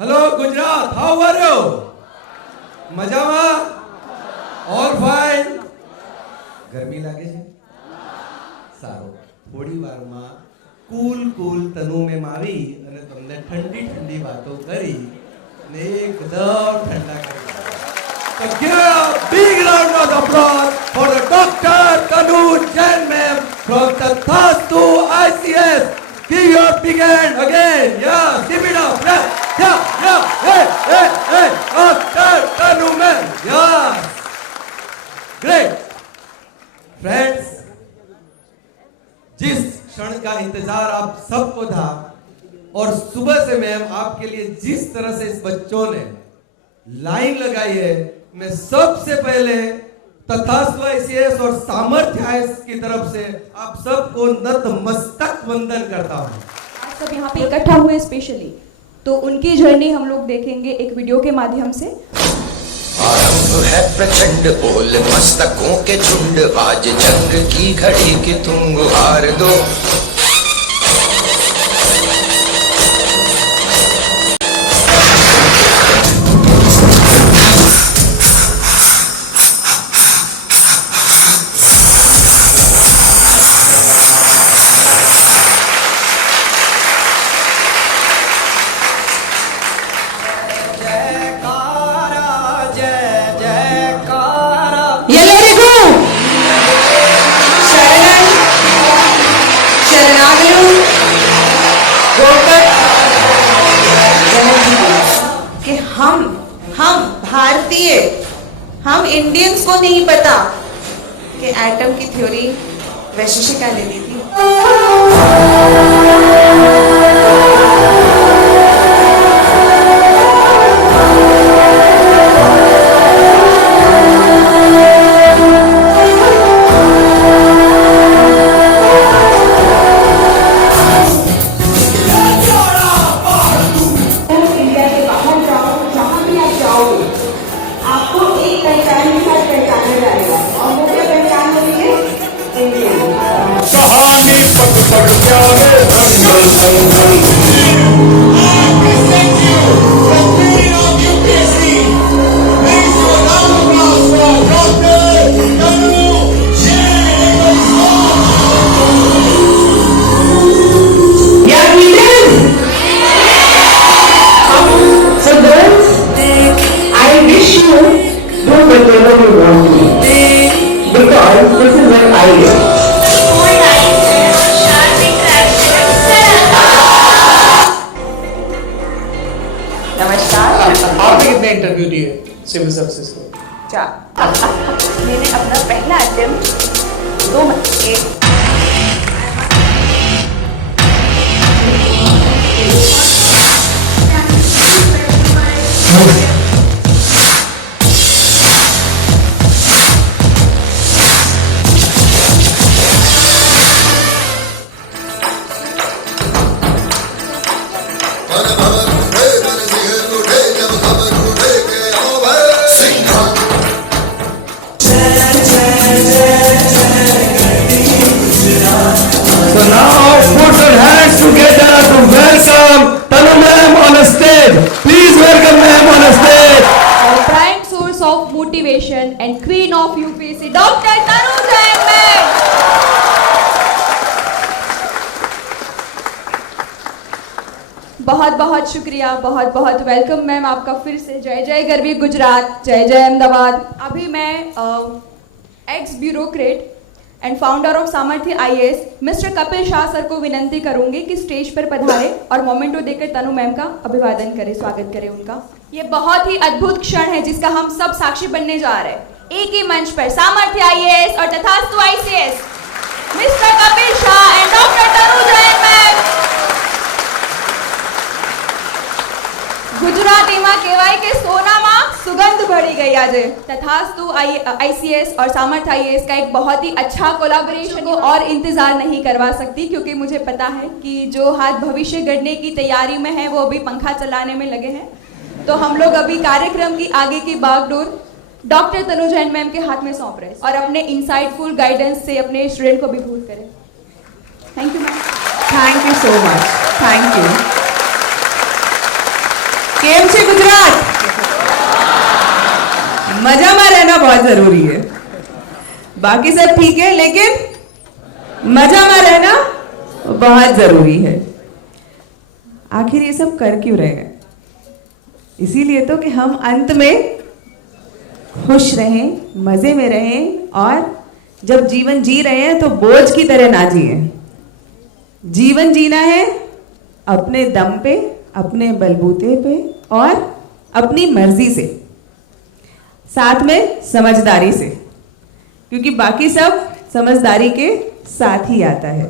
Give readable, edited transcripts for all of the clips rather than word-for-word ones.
Hello Gujarat, how are you? મજામાં? All fine? ગરમી લાગે છે? સારું, થોડી વારમાં કૂલ તનુ મેમ આવી અને તમને ઠંડી વાતો કરી અને એકદમ ઠંડા કરી. So give a big round of applause for the Dr. Tanu Jain ma'am from Tathastu ICS. Give your big hand again. Yeah, give it up. Yeah. Hey. Dr. Tanu ma'am. Yeah. Great. Friends, जिस क्षण का इंतजार आप सबको था और सुबह से मैम आपके लिए जिस तरह से इस बच्चों ने लाइन लगाई है, मैं सबसे पहले तथास्तु ICS और सामर्थ्य ICS की तरफ से आप सबको नतमस्तक वंदन करता हूं. आज सब यहाँ पे इकट्ठा हुए स्पेशली, तो उनकी जर्नी हम लोग देखेंगे एक वीडियो के माध्यम से. आरंभ है प्रचंड बोल मस्तकों के झुंड, आज जंग की घड़ी की तुम गुहार दो. भारतीय, हम इंडियंस को नहीं पता कि एटम की थ्योरी वैशेषिका ने दी थी. आपने कितने इंटरव्यू दिए सिविल सर्विसेज को? 4. मैंने अपना पहला अटेम्प्ट 2 महीने motivation and queen of UPSC, Dr. Tanu Jain ma'am. बहुत शुक्रिया, बहुत वेलकम मैम आपका फिर से. जय जय गरवी गुजरात, जय जय अहमदाबाद. अभी मैं x bureaucrat and founder of सामर्थ्य IAS mister Kapil Shah sir को विनंती करूंगी कि स्टेज पर पधारे और मोमेंटो देकर तनु मैम का अभिवादन करें, स्वागत करें उनका. ये बहुत ही अद्भुत क्षण है जिसका हम सब साक्षी बनने जा रहे हैं. एक ही मंच पर सामर्थ्य IAS और तथास्तु ICS, mister Kapil Shah and doctor Tanu Jain ma'am. ગુજરાતીમાં કહેવાય કે સોનામાં સુગંધ ભળી ગઈ આજે. तथास्तु ICS और सामर्थ्य IAS का एक बहुत ही अच्छा कोलैबोरेशन को और इंतजार नहीं करवा सकती, क्योंकि मुझे पता है कि जो हाथ भविष्य गढ़ने की तैयारी में है वो अभी पंखा चलाने में लगे हैं. तो हम लोग अभी कार्यक्रम की आगे की बागडोर डॉक्टर तनु जैन मैम के हाथ में सौंप रहे हैं और अपने इंसाइटफुल गाइडेंस से अपने स्टूडेंट को अभिभूत करें. Thank you ma'am. Thank you so much. Thank you. કેમ છે ગુજરાત? મજામાં રહેना बहुत जरूरी है. बाकी सब ठीक है, लेकिन मजाમાં रहना बहुत जरूरी है. आखिर ये सब कर क्यों रहे हैं? इसीलिए तो कि हम अंत में खुश रहें, मजे में रहें, और जब जीवन जी रहे हैं तो बोझ की तरह ना जिए. जीवन जीना है अपने दम पे, अपने बलबूते पे और अपनी मर्जी से, साथ में समझदारी से, क्योंकि बाकी सब समझदारी के साथ ही आता है.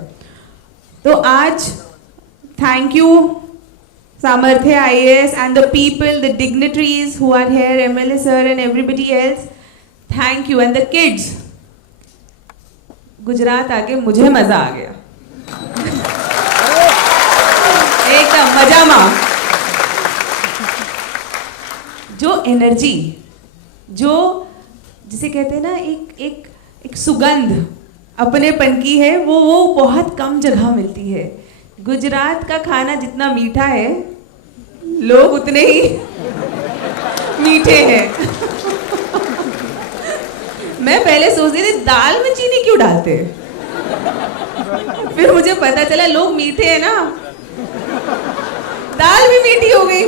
तो आज thank you Samarthya IAS and the people, the dignitaries who are here, MLA sir and everybody else. Thank you, and the kids. Gujarat आके मुझे मजा आ गया. एकदम मजामा. जो एनर्जी, जो जिसे कहते हैं ना एक सुगंध अपनेपन की है, वो बहुत कम जगह मिलती है. गुजरात का खाना जितना मीठा है, लोग उतने ही मीठे हैं. मैं पहले सोचती थी दाल में चीनी क्यों डालते हैं, फिर मुझे पता चला लोग मीठे हैं ना, दाल भी मीठी हो गई.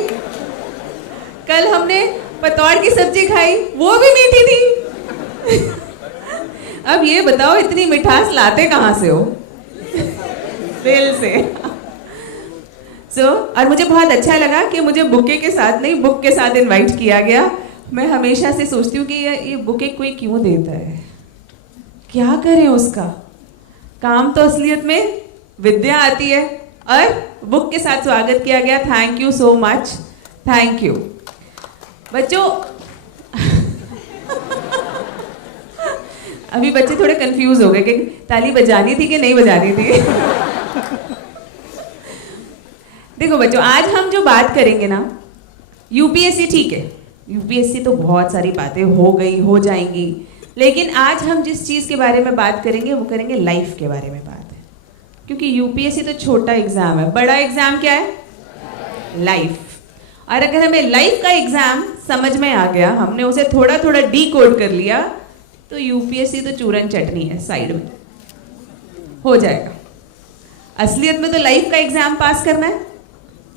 कल हमने पतौड़ की सब्जी खाई, वो भी मीठी थी. अब ये बताओ इतनी मिठास लाते कहाँ से हो? दिल से. और मुझे बहुत अच्छा लगा कि मुझे बुके के साथ नहीं, बुक के साथ इनवाइट किया गया. मैं हमेशा से सोचती हूँ कि ये बुके कोई क्यों देता है, क्या करें उसका. काम तो असलियत में विद्या आती है, और बुक के साथ स्वागत किया गया. Thank you so much, thank you बच्चों. अभी बच्चे थोड़े कंफ्यूज हो गए कि ताली बजानी थी कि नहीं बजानी थी. देखो बच्चों, आज हम जो बात करेंगे ना, यूपीएससी ठीक है, यूपीएससी तो बहुत सारी बातें हो गई, हो जाएंगी, लेकिन आज हम जिस चीज़ के बारे में बात करेंगे वो करेंगे लाइफ के बारे में बात. क्योंकि यूपीएससी तो छोटा एग्जाम है, बड़ा एग्जाम क्या है? लाइफ. और अगर हमें लाइफ का एग्जाम समझ में आ गया, हमने उसे थोड़ा थोड़ा डीकोड कर लिया, तो यूपीएससी तो चूरन चटनी है, साइड में हो जाएगा. असलियत में तो लाइफ का एग्जाम पास करना है,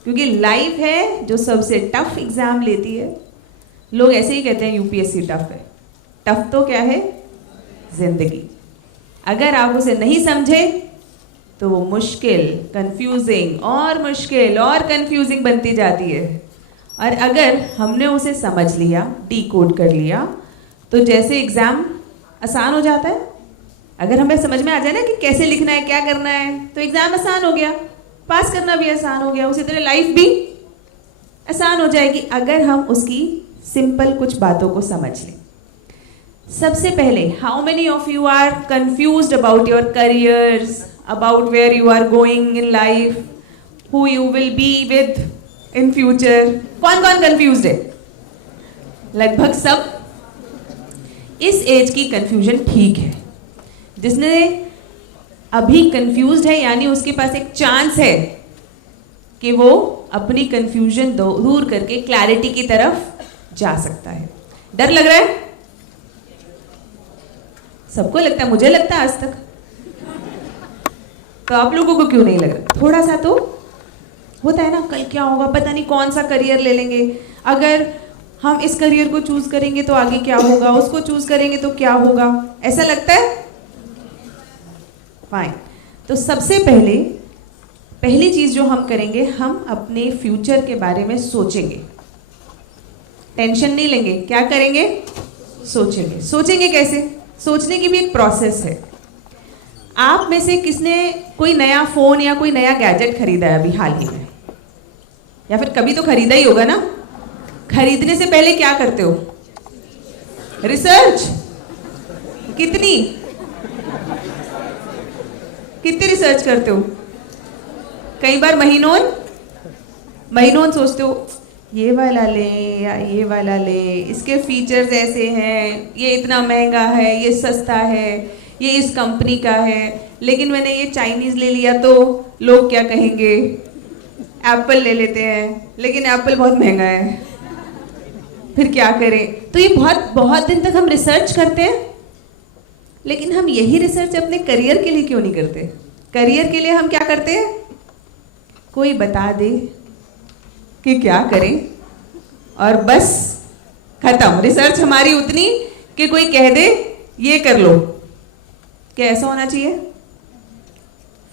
क्योंकि लाइफ है जो सबसे टफ एग्जाम लेती है. लोग ऐसे ही कहते हैं यूपीएससी टफ है. टफ तो क्या है? जिंदगी. अगर आप उसे नहीं समझे तो वो मुश्किल, कंफ्यूजिंग और मुश्किल और कंफ्यूजिंग बनती जाती है. और अगर हमने उसे समझ लिया, डीकोड कर लिया, तो जैसे एग्जाम आसान हो जाता है. अगर हमें समझ में आ जाए ना कि कैसे लिखना है, क्या करना है, तो एग्जाम आसान हो गया, पास करना भी आसान हो गया. उसी तरह लाइफ भी आसान हो जाएगी अगर हम उसकी सिंपल कुछ बातों को समझ लें. सबसे पहले, how many of you are confused about your careers, about where you are going in life, who you will be with in future? कौन कौन कंफ्यूज्ड है? लगभग सब. इस एज की कंफ्यूजन ठीक है. जिसने अभी कंफ्यूज्ड है, यानी उसके पास एक चांस है कि वो अपनी कंफ्यूजन दूर करके क्लैरिटी की तरफ जा सकता है. डर लग रहा है? सबको लगता है, मुझे लगता है आज तक. तो आप लोगों को क्यों नहीं लग रहा? थोड़ा सा तो होता है ना, कल क्या होगा, पता नहीं कौन सा करियर ले लेंगे, अगर हम इस करियर को चूज करेंगे तो आगे क्या होगा, उसको चूज करेंगे तो क्या होगा, ऐसा लगता है. फाइन. तो सबसे पहली चीज जो हम करेंगे, हम अपने फ्यूचर के बारे में सोचेंगे. टेंशन नहीं लेंगे. क्या करेंगे? सोचेंगे. सोचेंगे कैसे? सोचने की भी एक प्रोसेस है. आप में से किसने कोई नया फोन या कोई नया गैजेट खरीदा है अभी हाल ही में, या फिर कभी तो खरीदा ही होगा ना? खरीदने से पहले क्या करते हो? रिसर्च. कितनी रिसर्च करते हो? कई बार महीनों सोचते हो ये वाला ले या ये वाला ले, इसके फीचर्स ऐसे हैं, ये इतना महंगा है, ये सस्ता है, ये इस कंपनी का है, लेकिन मैंने ये चाइनीज ले लिया तो लोग क्या कहेंगे. एप्पल ले लेते हैं, लेकिन एप्पल बहुत महंगा है, फिर क्या करें? तो ये बहुत बहुत दिन तक हम रिसर्च करते हैं, लेकिन हम यही रिसर्च अपने करियर के लिए क्यों नहीं करते? करियर के लिए हम क्या करते हैं? कोई बता दे कि क्या करें और बस खत्म। रिसर्च हमारी उतनी कि कोई कह दे ये कर लो। क्या ऐसा होना चाहिए?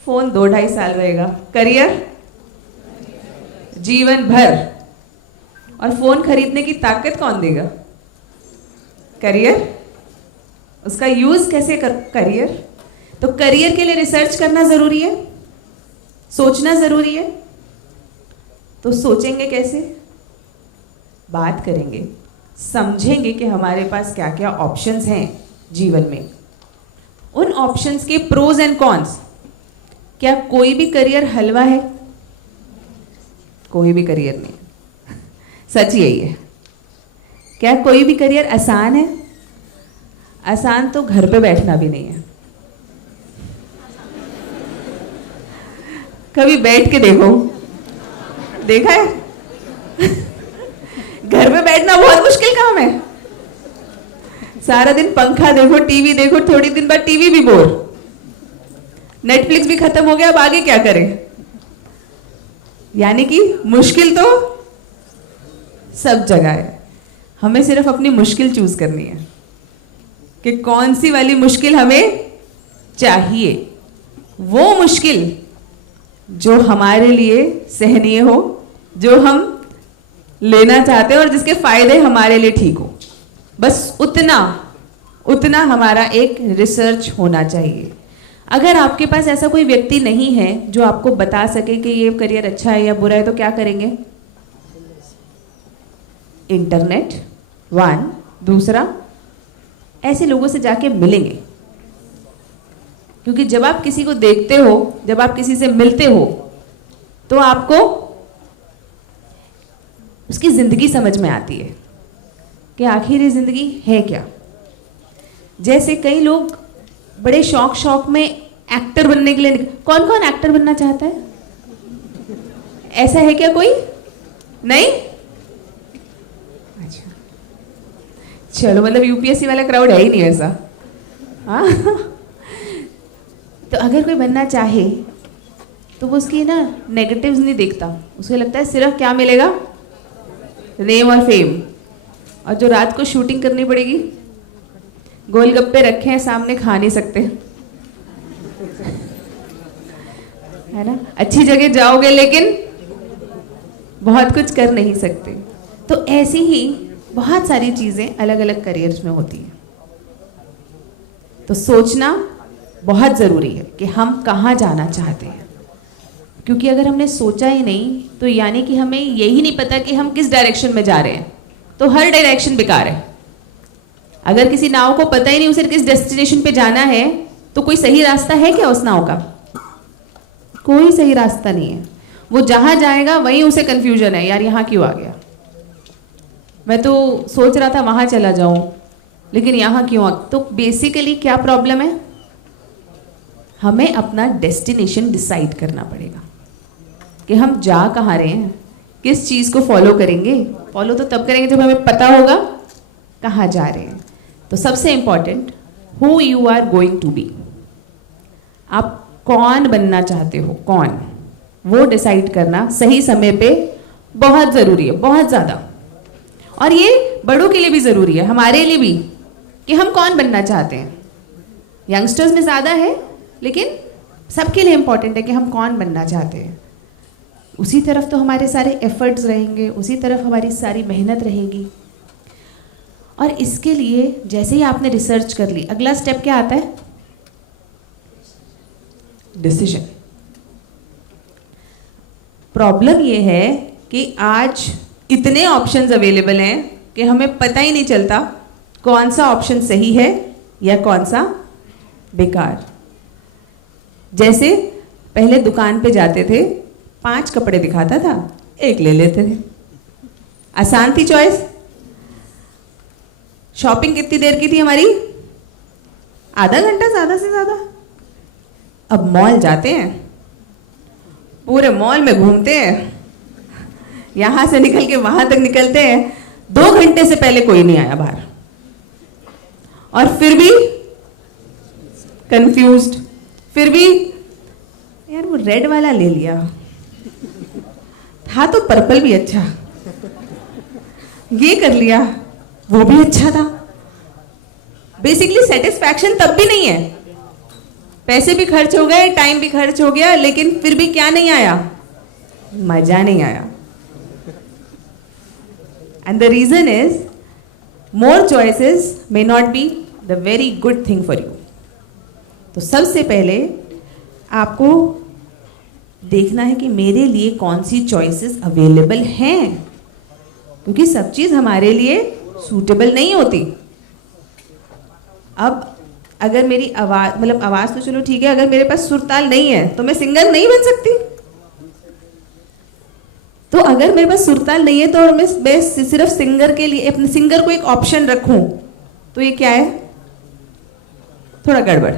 फोन 2-2.5 साल रहेगा, करियर जीवन भर। और फोन खरीदने की ताकत कौन देगा? करियर। उसका यूज कैसे कर? करियर। तो करियर के लिए रिसर्च करना जरूरी है, सोचना जरूरी है। तो सोचेंगे कैसे? बात करेंगे, समझेंगे कि हमारे पास क्या क्या ऑप्शंस हैं जीवन में, उन ऑप्शंस के प्रोज एंड कॉन्स। क्या कोई भी करियर हलवा है? कोई भी करियर नहीं। सच यही है। क्या कोई भी करियर आसान है? आसान तो घर पे बैठना भी नहीं है। कभी बैठ के देखो, देखा है? घर पे बैठना बहुत मुश्किल काम है। सारा दिन पंखा देखो, टीवी देखो, थोड़ी दिन बाद टीवी भी बोर, नेटफ्लिक्स भी खत्म हो गया, अब आगे क्या करें? यानी कि मुश्किल तो सब जगह है। हमें सिर्फ अपनी मुश्किल चूज करनी है कि कौन सी वाली मुश्किल हमें चाहिए। वो मुश्किल जो हमारे लिए सहनीय हो, जो हम लेना चाहते हैं और जिसके फायदे हमारे लिए ठीक हो। बस उतना हमारा एक रिसर्च होना चाहिए। अगर आपके पास ऐसा कोई व्यक्ति नहीं है जो आपको बता सके कि ये करियर अच्छा है या बुरा है, तो क्या करेंगे? Internet, one. दूसरा, ऐसे लोगों से जाके मिलेंगे। क्योंकि जब आप किसी को देखते हो, जब आप किसी से मिलते हो, तो आपको उसकी जिंदगी समझ में आती है कि आखिर ये जिंदगी है क्या। जैसे कई लोग बड़े शौक में एक्टर बनने के लिए कौन कौन एक्टर बनना चाहता है? ऐसा है क्या कोई? नहीं? अच्छा, चलो, मतलब यूपीएससी वाला क्राउड है ही नहीं ऐसा। हाँ। तो अगर कोई बनना चाहे तो वो उसकी ना नेगेटिव्स नहीं देखता, उसको लगता है सिर्फ क्या मिलेगा? नेम और फेम। और जो रात को शूटिंग करनी पड़ेगी, गोलगप्पे रखे हैं सामने, खा नहीं सकते, है ना? अच्छी जगह जाओगे लेकिन बहुत कुछ कर नहीं सकते। तो ऐसी ही बहुत सारी चीजें अलग अलग करियर्स में होती हैं। तो सोचना बहुत जरूरी है कि हम कहाँ जाना चाहते हैं। क्योंकि अगर हमने सोचा ही नहीं, तो यानी कि हमें यही नहीं पता कि हम किस डायरेक्शन में जा रहे हैं, तो हर डायरेक्शन बेकार है। अगर किसी नाव को पता ही नहीं उसे किस डेस्टिनेशन पे जाना है, तो कोई सही रास्ता है क्या उस नाव का? कोई सही रास्ता नहीं है। वो जहां जाएगा वहीं उसे कंफ्यूजन है, यार यहाँ क्यों आ गया? मैं तो सोच रहा था वहां चला जाऊं, लेकिन यहाँ क्यों आ? तो बेसिकली क्या प्रॉब्लम है? हमें अपना डेस्टिनेशन डिसाइड करना पड़ेगा कि हम जा कहाँ रहे हैं, किस चीज़ को फॉलो करेंगे। फॉलो तो तब करेंगे जब हमें पता होगा कहाँ जा रहे हैं। तो सबसे important, who you are going to be. आप कौन बनना चाहते हो, कौन, वो डिसाइड करना सही समय पे बहुत ज़रूरी है, बहुत ज़्यादा। और ये बड़ों के लिए भी ज़रूरी है, हमारे लिए भी, कि हम कौन बनना चाहते हैं। यंगस्टर्स में ज़्यादा है, लेकिन सबके लिए इंपॉर्टेंट है कि हम कौन बनना चाहते हैं। उसी तरफ तो हमारे सारे एफर्ट्स रहेंगे, उसी तरफ हमारी सारी मेहनत रहेगी। और इसके लिए जैसे ही आपने रिसर्च कर ली, अगला स्टेप क्या आता है? डिसीजन। प्रॉब्लम ये है कि आज इतने ऑप्शंस अवेलेबल हैं कि हमें पता ही नहीं चलता कौन सा ऑप्शन सही है या कौन सा बेकार। जैसे पहले दुकान पे जाते थे, 5 कपड़े दिखाता था, एक ले लेते थे, आसान थी चॉइस। शॉपिंग कितनी देर की थी हमारी? आधा घंटा ज़्यादा से ज़्यादा। अब मॉल जाते हैं, पूरे मॉल में घूमते हैं, यहां से निकल के वहां तक निकलते हैं, 2 घंटे से पहले कोई नहीं आया बाहर, और फिर भी कंफ्यूज्ड, फिर भी यार वो रेड वाला ले लिया था तो पर्पल भी अच्छा, ये कर लिया वो भी अच्छा था। बेसिकली सेटिस्फैक्शन तब भी नहीं है, पैसे भी खर्च हो गए, टाइम भी खर्च हो गया, लेकिन फिर भी क्या नहीं आया, मजा नहीं आया। And the reason is more choices may not be the very good thing for you. तो सबसे पहले आपको देखना है कि मेरे लिए कौन सी चॉइसेस अवेलेबल हैं, क्योंकि सब चीज हमारे लिए सूटेबल नहीं होती। अब अगर मेरी आवाज, मतलब आवाज तो चलो ठीक है, अगर मेरे पास सुरताल नहीं है तो मैं सिंगर नहीं बन सकती। तो अगर मेरे पास सुरताल नहीं है तो मैं सिर्फ सिंगर के लिए अपने सिंगर को एक ऑप्शन रखूं, तो ये क्या है, थोड़ा गड़बड़।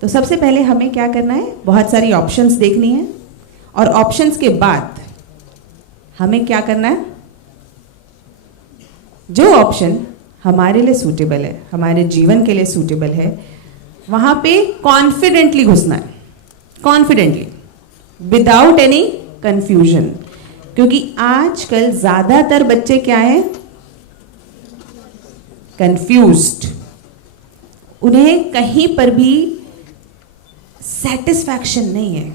तो सबसे पहले हमें क्या करना है, बहुत सारी ऑप्शंस देखनी है, और ऑप्शंस के बाद हमें क्या करना है, जो ऑप्शन हमारे लिए सूटेबल है, हमारे जीवन के लिए सूटेबल है, वहां पे कॉन्फिडेंटली घुसना है, कॉन्फिडेंटली, विदाउट एनी कंफ्यूजन। क्योंकि आजकल ज्यादातर बच्चे क्या है, कंफ्यूज्ड, उन्हें कहीं पर भी सेटिस्फैक्शन नहीं है,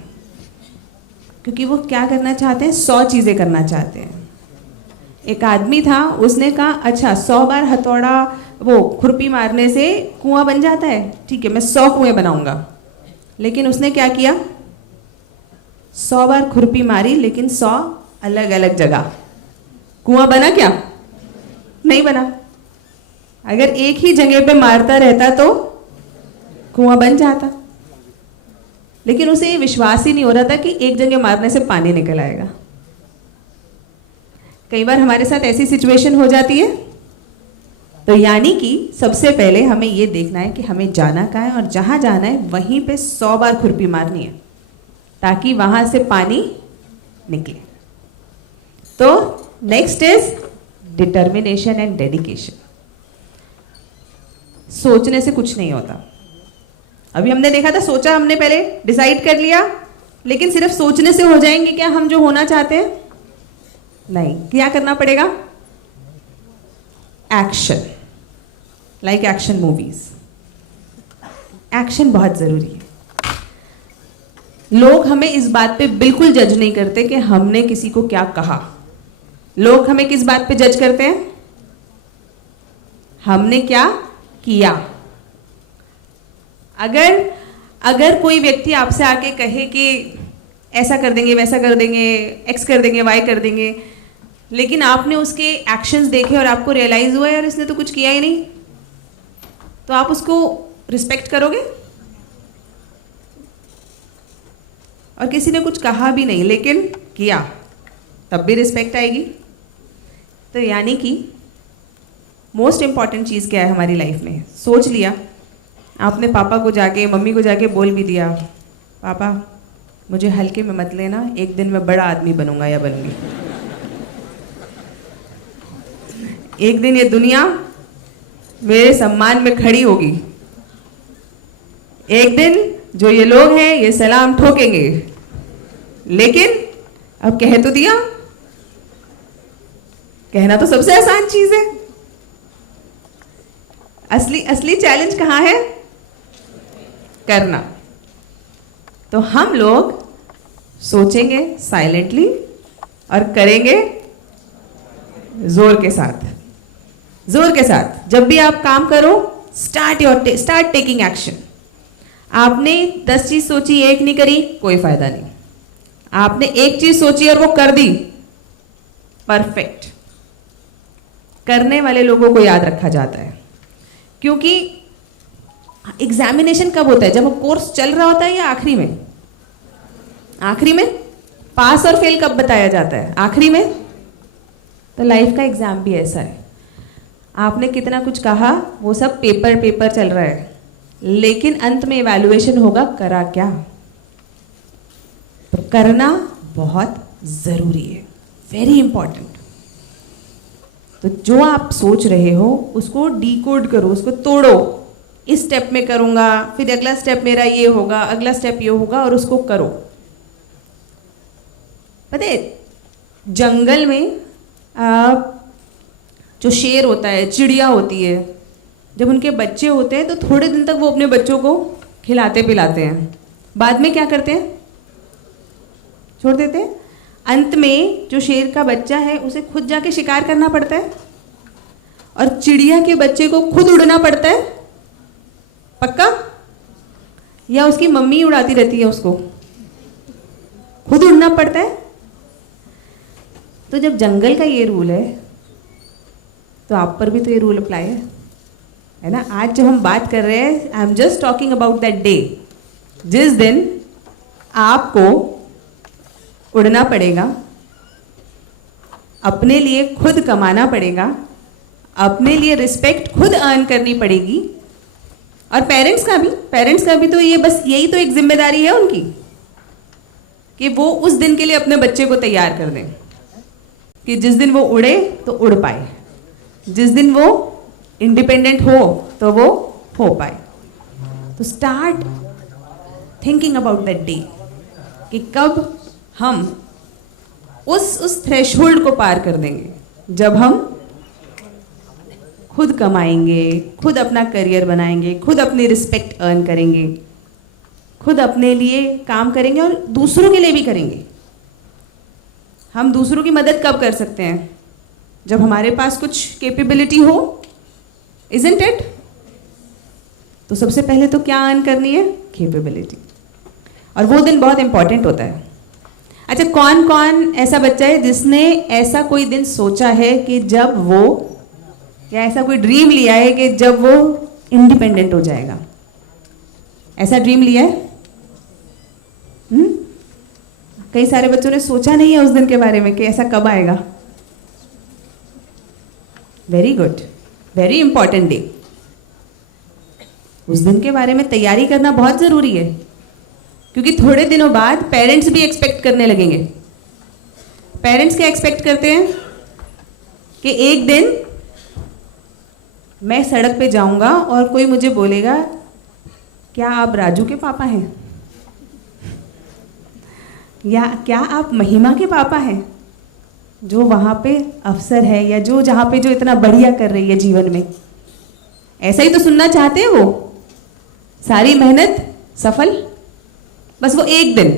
क्योंकि वो क्या करना चाहते हैं, 100 चीजें करना चाहते हैं। एक आदमी था, उसने कहा अच्छा 100 बार हथौड़ा वो खुरपी मारने से कुआं बन जाता है, ठीक है मैं 100 कुएं बनाऊंगा। लेकिन उसने क्या किया, 100 बार खुरपी मारी, लेकिन 100 अलग अलग जगह। कुआं बना क्या, नहीं बना। अगर एक ही जगह पे मारता रहता तो कुआं बन जाता, लेकिन उसे ये विश्वास ही नहीं हो रहा था कि एक जगह मारने से पानी निकल आएगा। कई बार हमारे साथ ऐसी सिचुएशन हो जाती है। तो यानी कि सबसे पहले हमें ये देखना है कि हमें जाना कहाँ है, और जहां जाना है वहीं पे 100 बार खुरपी मारनी है, ताकि वहां से पानी निकले। तो next is determination and dedication. सोचने से कुछ नहीं होता। अभी हमने देखा था, सोचा हमने, पहले डिसाइड कर लिया, लेकिन सिर्फ सोचने से हो जाएंगे क्या हम जो होना चाहते हैं, नहीं। क्या करना पड़ेगा, action, like action movies. Action बहुत जरूरी है। लोग हमें इस बात पे बिल्कुल जज नहीं करते कि हमने किसी को क्या कहा। लोग हमें किस बात पे जज करते हैं, हमने क्या किया। अगर कोई व्यक्ति आपसे आके कहे कि ऐसा कर देंगे, वैसा कर देंगे, एक्स कर देंगे, वाई कर देंगे, लेकिन आपने उसके एक्शंस देखे और आपको रियलाइज हुआ यार इसने तो कुछ किया ही नहीं, तो आप उसको रिस्पेक्ट करोगे। और किसी ने कुछ कहा भी नहीं लेकिन किया, तब भी रिस्पेक्ट आएगी। तो यानी कि मोस्ट इंपॉर्टेंट चीज़ क्या है हमारी लाइफ में, सोच लिया आपने, पापा को जाके, मम्मी को जाके बोल भी दिया, पापा मुझे हल्के में मत लेना, एक दिन मैं बड़ा आदमी बनूंगा या बनूंगी। एक दिन ये दुनिया मेरे सम्मान में खड़ी होगी। एक दिन जो ये लोग हैं ये सलाम ठोकेंगे। लेकिन अब कह तो दिया, कहना तो सबसे आसान चीज है। असली चैलेंज कहां है, करना। तो हम लोग सोचेंगे साइलेंटली और करेंगे जोर के साथ। जोर के साथ जब भी आप काम करो, स्टार्ट टेकिंग एक्शन। आपने 10 चीज सोची, एक नहीं करी, कोई फायदा नहीं। आपने एक चीज सोची और वो कर दी, परफेक्ट। करने वाले लोगों को याद रखा जाता है, क्योंकि एग्जामिनेशन कब होता है, जब कोर्स चल रहा होता है या आखिरी में? आखिरी में। पास और फेल कब बताया जाता है, आखिरी में। तो लाइफ का एग्जाम भी ऐसा है। आपने कितना कुछ कहा, वो सब पेपर चल रहा है, लेकिन अंत में इवैल्यूएशन होगा, करा क्या। तो करना बहुत जरूरी है। Very important. तो जो आप सोच रहे हो उसको डिकोड करो, उसको तोड़ो। इस स्टेप में करूँगा, फिर अगला स्टेप मेरा ये होगा, अगला स्टेप ये होगा, और उसको करो। पता है जंगल में जो शेर होता है, चिड़िया होती है, जब उनके बच्चे होते हैं तो थोड़े दिन तक वो अपने बच्चों को खिलाते पिलाते हैं, बाद में क्या करते हैं? छोड़ देते हैं। अंत में जो शेर का बच्चा है उसे खुद जाके शिकार करना पड़ता है, और चिड़िया के बच्चे को खुद उड़ना पड़ता है। पक्का? या उसकी मम्मी उड़ाती रहती है उसको? खुद उड़ना पड़ता है। तो जब जंगल का ये रूल है तो आप पर भी तो ये रूल अप्लाई है ना? आज जो हम बात कर रहे हैं, I am just talking about that day जिस दिन आपको उड़ना पड़ेगा, अपने लिए खुद कमाना पड़ेगा, अपने लिए रिस्पेक्ट खुद अर्न करनी पड़ेगी। और पेरेंट्स का भी तो ये बस यही तो एक जिम्मेदारी है उनकी कि वो उस दिन के लिए अपने बच्चे को तैयार कर दें कि जिस दिन वो उड़े तो उड़ पाए, जिस दिन वो इंडिपेंडेंट हो तो वो हो पाए। तो start thinking about that day कि कब हम उस थ्रेशहोल्ड को पार कर देंगे जब हम खुद कमाएंगे, खुद अपना करियर बनाएंगे, खुद अपनी रिस्पेक्ट अर्न करेंगे, खुद अपने लिए काम करेंगे और दूसरों के लिए भी करेंगे। हम दूसरों की मदद कब कर सकते हैं? जब हमारे पास कुछ कैपेबिलिटी हो, इजंट इट? तो सबसे पहले तो क्या अर्न करनी है? कैपेबिलिटी। और वो दिन बहुत इंपॉर्टेंट होता है। अच्छा, कौन कौन ऐसा बच्चा है जिसने ऐसा कोई दिन सोचा है कि जब वो, या ऐसा कोई ड्रीम लिया है कि जब वो इंडिपेंडेंट हो जाएगा? ऐसा ड्रीम लिया है? कई सारे बच्चों ने सोचा नहीं है उस दिन के बारे में कि ऐसा कब आएगा। Very good, very important day. उस दिन के बारे में तैयारी करना बहुत जरूरी है, क्योंकि थोड़े दिनों बाद पेरेंट्स भी एक्सपेक्ट करने लगेंगे। पेरेंट्स क्या एक्सपेक्ट करते हैं कि एक दिन मैं सड़क पे जाऊंगा और कोई मुझे बोलेगा, क्या आप राजू के पापा हैं? या क्या आप महिमा के पापा हैं, जो वहाँ पे अफसर है, या जो जहाँ पे जो इतना बढ़िया कर रही है जीवन में? ऐसा ही तो सुनना चाहते हैं वो। सारी मेहनत सफल, बस वो एक दिन।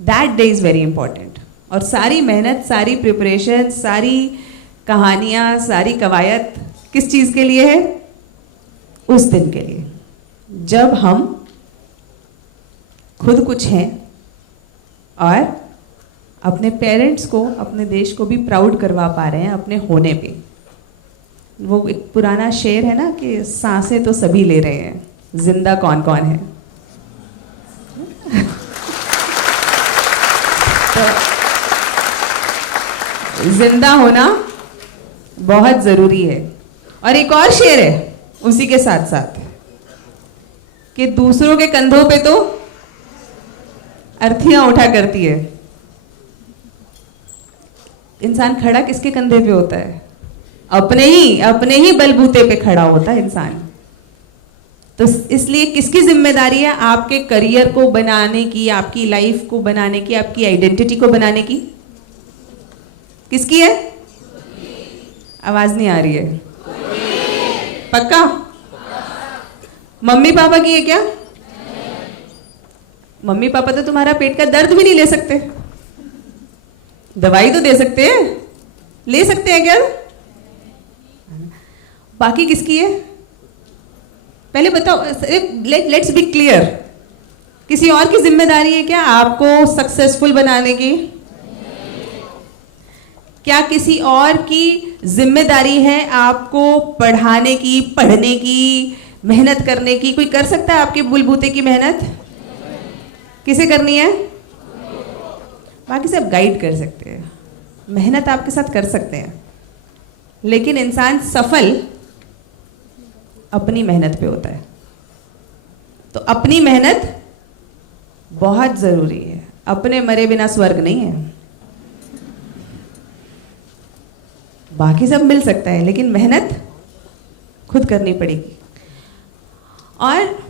That day is very important. और सारी मेहनत, सारी प्रिपरेशन, सारी कहानियाँ, सारी कवायद किस चीज़ के लिए है? उस दिन के लिए जब हम खुद कुछ हैं और अपने पेरेंट्स को, अपने देश को भी प्राउड करवा पा रहे हैं अपने होने पे। वो एक पुराना शेर है ना कि सांसें तो सभी ले रहे हैं, जिंदा कौन कौन है? तो जिंदा होना बहुत जरूरी है। और एक और शेर है उसी के साथ साथ कि दूसरों के कंधों पे तो अर्थियां उठा करती है। इंसान खड़ा किसके कंधे पे होता है? अपने ही बलबूते पे खड़ा होता है इंसान। तो इसलिए किसकी जिम्मेदारी है आपके करियर को बनाने की, आपकी लाइफ को बनाने की, आपकी आइडेंटिटी को बनाने की? किसकी है? आवाज नहीं आ रही है। पक्का? मम्मी पापा की है क्या? मम्मी पापा तो तुम्हारा पेट का दर्द भी नहीं ले सकते, दवाई तो दे सकते हैं, ले सकते हैं क्या? बाकी किसकी है? पहले बताओ, लेट्स बी क्लियर। किसी और की जिम्मेदारी है क्या आपको सक्सेसफुल बनाने की? क्या किसी और की जिम्मेदारी है आपको पढ़ाने की, पढ़ने की, मेहनत करने की? कोई कर सकता है आपके बुलबुते की मेहनत? किसे करनी है? बाकी सब गाइड कर सकते हैं, मेहनत आपके साथ कर सकते हैं, लेकिन इंसान सफल अपनी मेहनत पे होता है। तो अपनी मेहनत बहुत जरूरी है। अपने मरे बिना स्वर्ग नहीं है। बाकी सब मिल सकता है, लेकिन मेहनत खुद करनी पड़ेगी। और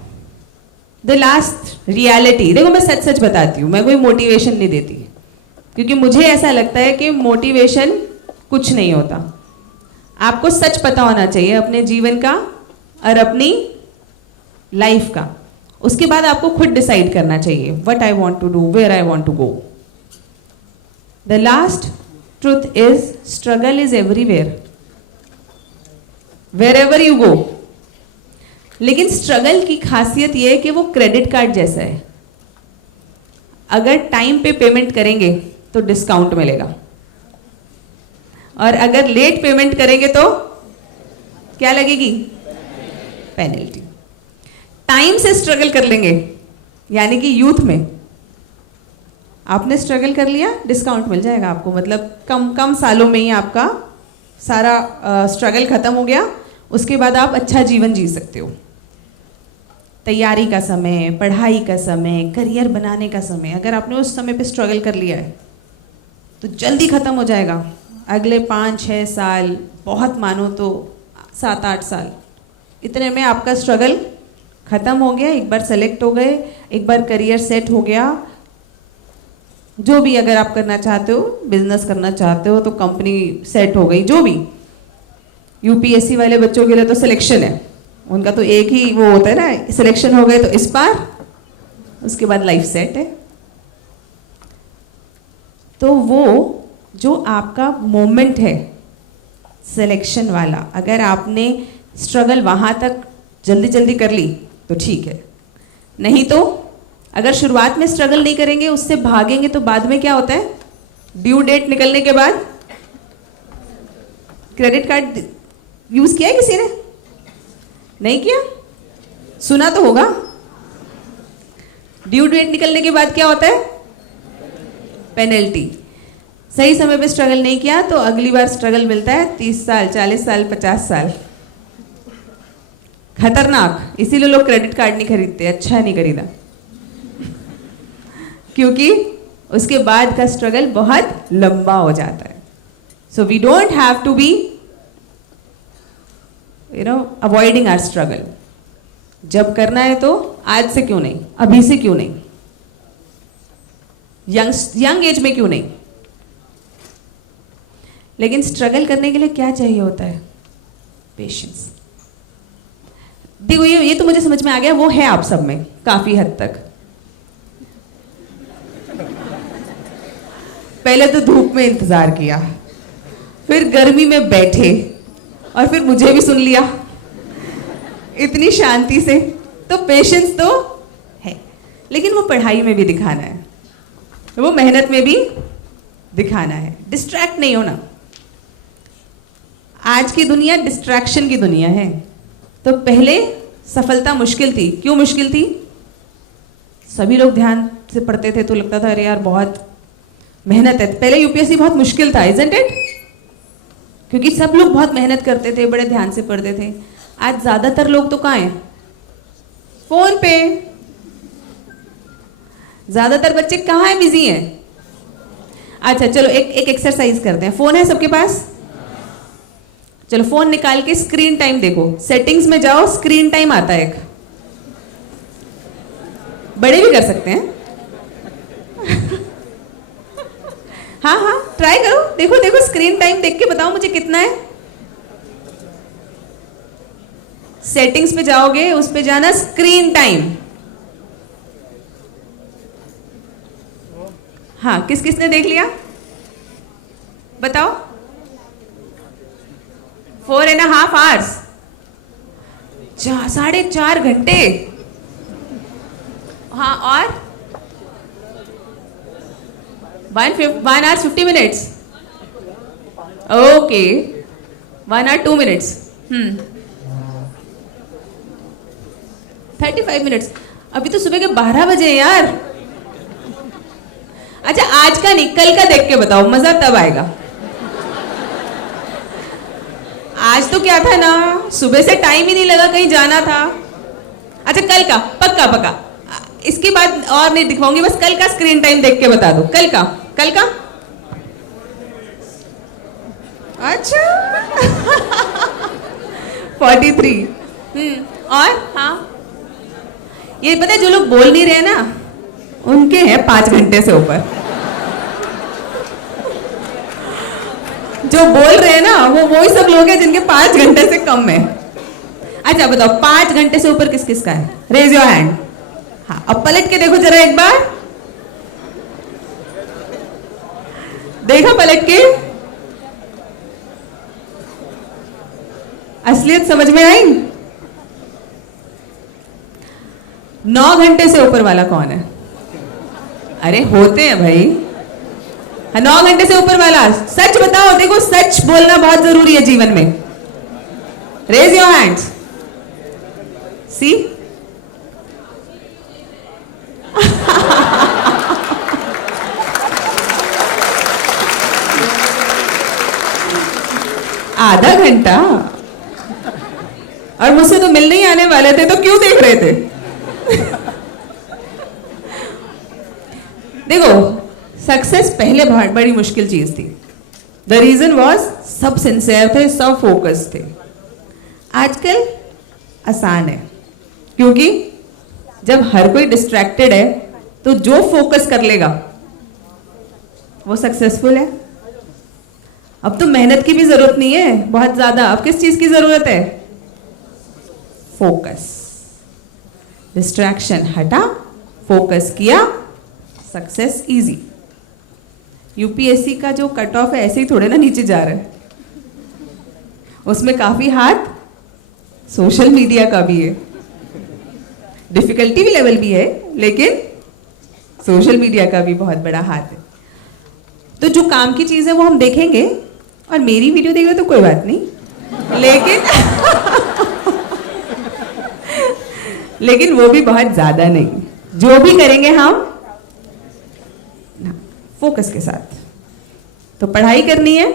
द लास्ट रियलिटी, देखो मैं सच सच बताती हूँ, मैं कोई मोटिवेशन नहीं देती, क्योंकि मुझे ऐसा लगता है कि मोटिवेशन कुछ नहीं होता। आपको सच पता होना चाहिए अपने जीवन का और अपनी लाइफ का। उसके बाद आपको खुद डिसाइड करना चाहिए what I want to do, where I want to go. The last truth is struggle is everywhere, wherever you go. लेकिन स्ट्रगल की खासियत यह है कि वो क्रेडिट कार्ड जैसा है। अगर टाइम पे पेमेंट करेंगे तो डिस्काउंट मिलेगा, और अगर लेट पेमेंट करेंगे तो क्या लगेगी? पेनल्टी। टाइम से स्ट्रगल कर लेंगे, यानी कि यूथ में आपने स्ट्रगल कर लिया, डिस्काउंट मिल जाएगा आपको। मतलब कम कम सालों में ही आपका सारा स्ट्रगल खत्म हो गया, उसके बाद आप अच्छा जीवन जी सकते हो। तैयारी का समय, पढ़ाई का समय, करियर बनाने का समय, अगर आपने उस समय पे स्ट्रगल कर लिया है तो जल्दी खत्म हो जाएगा। अगले 5-6 साल, बहुत मानो तो 7-8 साल, इतने में आपका स्ट्रगल खत्म हो गया। एक बार सेलेक्ट हो गए, एक बार करियर सेट हो गया, जो भी अगर आप करना चाहते हो, बिजनेस करना चाहते हो तो कंपनी सेट हो गई, जो भी। यूपीएससी वाले बच्चों के लिए तो सिलेक्शन है, उनका तो एक ही वो होता है ना, सिलेक्शन हो गए तो इस बार, उसके बाद लाइफ सेट है। तो वो जो आपका मोमेंट है सिलेक्शन वाला, अगर आपने स्ट्रगल वहां तक जल्दी जल्दी कर ली तो ठीक है, नहीं तो अगर शुरुआत में स्ट्रगल नहीं करेंगे, उससे भागेंगे, तो बाद में क्या होता है? ड्यू डेट निकलने के बाद क्रेडिट कार्ड यूज किया है किसी ने? नहीं किया? सुना तो होगा। ड्यू डेट निकलने के बाद क्या होता है? पेनल्टी। सही समय पे स्ट्रगल नहीं किया तो अगली बार स्ट्रगल मिलता है 30 साल, 40 साल, 50 साल। खतरनाक। इसीलिए लोग क्रेडिट कार्ड नहीं खरीदते। अच्छा नहीं खरीदा, क्योंकि उसके बाद का स्ट्रगल बहुत लंबा हो जाता है। So we don't have to be avoiding our struggle. जब करना है तो आज से क्यों नहीं, अभी से क्यों नहीं, यंग एज में क्यों नहीं। लेकिन स्ट्रगल करने के लिए क्या चाहिए होता है? पेशेंस। देखो ये तो मुझे समझ में आ गया, वो है आप सब में काफी हद तक। पहले तो धूप में इंतजार किया, फिर गर्मी में बैठे, और फिर मुझे भी सुन लिया इतनी शांति से। तो पेशेंस तो है, लेकिन वो पढ़ाई में भी दिखाना है, वो मेहनत में भी दिखाना है। डिस्ट्रैक्ट नहीं होना। आज की दुनिया डिस्ट्रैक्शन की दुनिया है। तो पहले सफलता मुश्किल थी। क्यों मुश्किल थी? सभी लोग ध्यान से पढ़ते थे तो लगता था अरे यार बहुत मेहनत है। पहले यूपीएससी बहुत मुश्किल था, इजंट इट? क्योंकि सब लोग बहुत मेहनत करते थे, बड़े ध्यान से पढ़ते थे। आज ज्यादातर लोग तो कहाँ हैं? फोन पे। ज्यादातर बच्चे कहाँ हैं? बिजी हैं। अच्छा चलो एक एक्सरसाइज करते हैं। फोन है सबके पास? चलो फोन निकाल के स्क्रीन टाइम देखो। सेटिंग्स में जाओ, स्क्रीन टाइम आता है एक, बड़े भी कर सकते हैं। हाँ हाँ ट्राई करो, देखो देखो स्क्रीन टाइम देख के बताओ मुझे कितना है। सेटिंग्स पे जाओगे, उस पे जाना स्क्रीन टाइम। हाँ किस किसने देख लिया बताओ? 4.5 hours, 4.5 घंटे। हाँ और 1 hour 50 minutes। Okay 1 hour 2 minutes। 35 minutes। अभी तो सुबह के 12 बजे यार। अच्छा आज का नहीं, कल का देख के बताओ, मजा तब आएगा। आज तो क्या था ना, सुबह से टाइम ही नहीं लगा, कहीं जाना था। अच्छा कल का पक्का पक्का, इसके बाद और नहीं दिखवाऊंगी, बस कल का स्क्रीन टाइम देख के बता दो। कल का अच्छा 43। और हाँ, ये पता है जो लोग बोल नहीं रहे ना, उनके हैं 5 घंटे से ऊपर। जो बोल रहे हैं ना वो वही सब लोग हैं जिनके 5 घंटे से कम है। अच्छा बताओ 5 घंटे से ऊपर किस किस का है? Raise your hand. हाँ, अब पलट के देखो जरा एक बार, देखा पलट के? असलियत समझ में आई? 9 घंटे से ऊपर वाला कौन है? अरे होते हैं भाई। 9 घंटे से ऊपर वाला सच बताओ। देखो सच बोलना बहुत जरूरी है जीवन में। Raise your hands. सी आधा घंटा, और मुझसे तो मिलने ही आने वाले थे, तो क्यों देख रहे थे? देखो सक्सेस पहले बहुत बड़ी मुश्किल चीज थी। द रीजन वॉज सब सिंसियर थे, सब फोकस थे। आजकल आसान है, क्योंकि जब हर कोई डिस्ट्रैक्टेड है तो जो फोकस कर लेगा वो सक्सेसफुल है। अब तो मेहनत की भी जरूरत नहीं है बहुत ज्यादा। अब किस चीज की जरूरत है? फोकस। डिस्ट्रैक्शन हटा, फोकस किया, सक्सेस इजी। यूपीएससी का जो कट ऑफ है ऐसे ही थोड़े ना नीचे जा रहा है, उसमें काफी हाथ सोशल मीडिया का भी है, डिफिकल्टी भी लेवल भी है, लेकिन सोशल मीडिया का भी बहुत बड़ा हाथ है। तो जो काम की चीज है वो हम देखेंगे, और मेरी वीडियो देख रहे तो कोई बात नहीं, लेकिन लेकिन वो भी बहुत ज्यादा नहीं। जो भी करेंगे हम फोकस के साथ। तो पढ़ाई करनी है,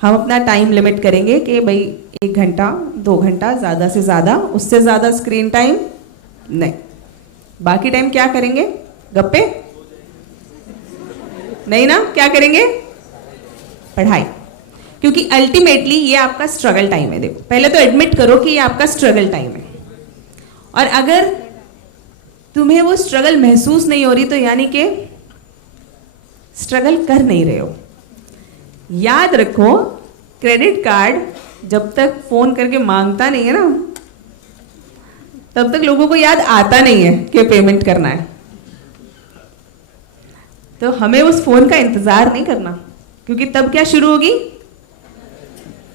हम अपना टाइम लिमिट करेंगे कि भाई 1 घंटा 2 घंटा, ज्यादा से ज्यादा, उससे ज्यादा स्क्रीन टाइम नहीं। बाकी टाइम क्या करेंगे? गप्पे नहीं ना, क्या करेंगे? पढ़ाई। क्योंकि अल्टीमेटली ये आपका स्ट्रगल टाइम है। देखो पहले तो एडमिट करो कि ये आपका स्ट्रगल टाइम है, और अगर तुम्हें वो स्ट्रगल महसूस नहीं हो रही तो यानी कि स्ट्रगल कर नहीं रहे हो। याद रखो, क्रेडिट कार्ड जब तक फोन करके मांगता नहीं है ना, तब तक लोगों को याद आता नहीं है कि पेमेंट करना है। तो हमें उस फोन का इंतजार नहीं करना, क्योंकि तब क्या शुरू होगी?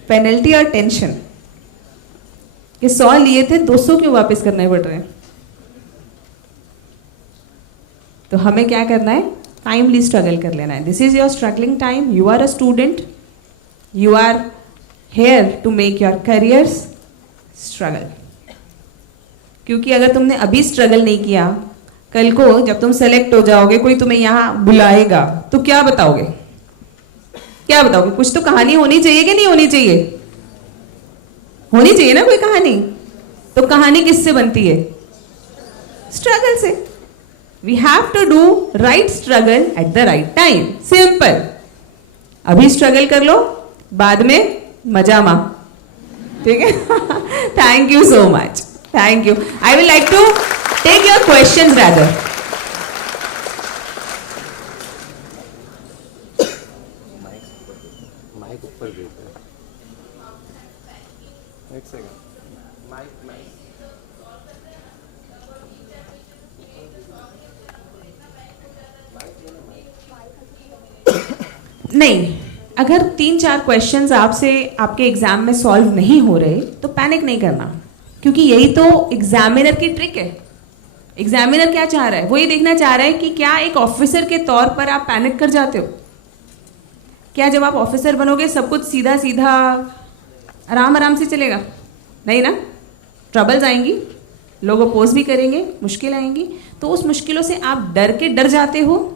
पेनल्टी और टेंशन कि 100 लिए थे 200 क्यों वापस करने पड़ रहे हैं। तो हमें क्या करना है? टाइमली स्ट्रगल कर लेना है। This is your struggling time. You are a student, you are here to make your careers. Struggle, क्योंकि अगर तुमने अभी स्ट्रगल नहीं किया, कल को जब तुम सेलेक्ट हो जाओगे, कोई तुम्हें यहां बुलाएगा तो क्या बताओगे? क्या बताओगे? कुछ तो कहानी होनी चाहिए कि नहीं होनी चाहिए? होनी चाहिए ना कोई कहानी। तो कहानी किससे बनती है? स्ट्रगल से। We have to do right struggle at the right time. Simple. अभी स्ट्रगल कर लो, बाद में मजा मा। ठीक है? Thank you so much. Thank you. I will like to take your questions rather. नहीं, अगर 3-4 क्वेश्चंस आपसे आपके एग्जाम में सॉल्व नहीं हो रहे तो पैनिक नहीं करना, क्योंकि यही तो एग्जामिनर की ट्रिक है। एग्जामिनर क्या चाह रहा है? वो ये देखना चाह रहा है कि क्या एक ऑफिसर के तौर पर आप पैनिक कर जाते हो? क्या जब आप ऑफिसर बनोगे सब कुछ सीधा सीधा आराम आराम से चलेगा? नहीं ना, ट्रबल्स आएंगी, लोग अपोज भी करेंगे, मुश्किल आएंगी। तो उस मुश्किलों से आप डर के डर जाते हो,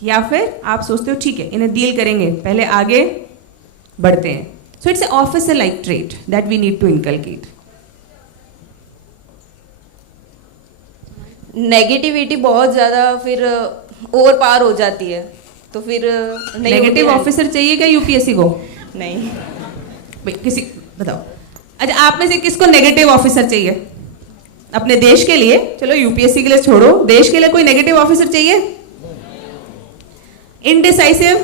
या फिर आप सोचते हो ठीक है इन्हें डील करेंगे, पहले आगे बढ़ते हैं। So it's a officer like trait that we need to inculcate. Negativity बहुत ज़्यादा फिर ओवर पार हो जाती है, तो फिर नहीं नेगेटिव होते हैं। ऑफिसर चाहिए क्या यूपीएससी को? नहीं भाई किसी बताओ, अच्छा आप में से किसको नेगेटिव ऑफिसर चाहिए अपने देश के लिए? चलो यूपीएससी के लिए छोड़ो, देश के लिए कोई नेगेटिव ऑफिसर चाहिए? इनडिसाइसिव,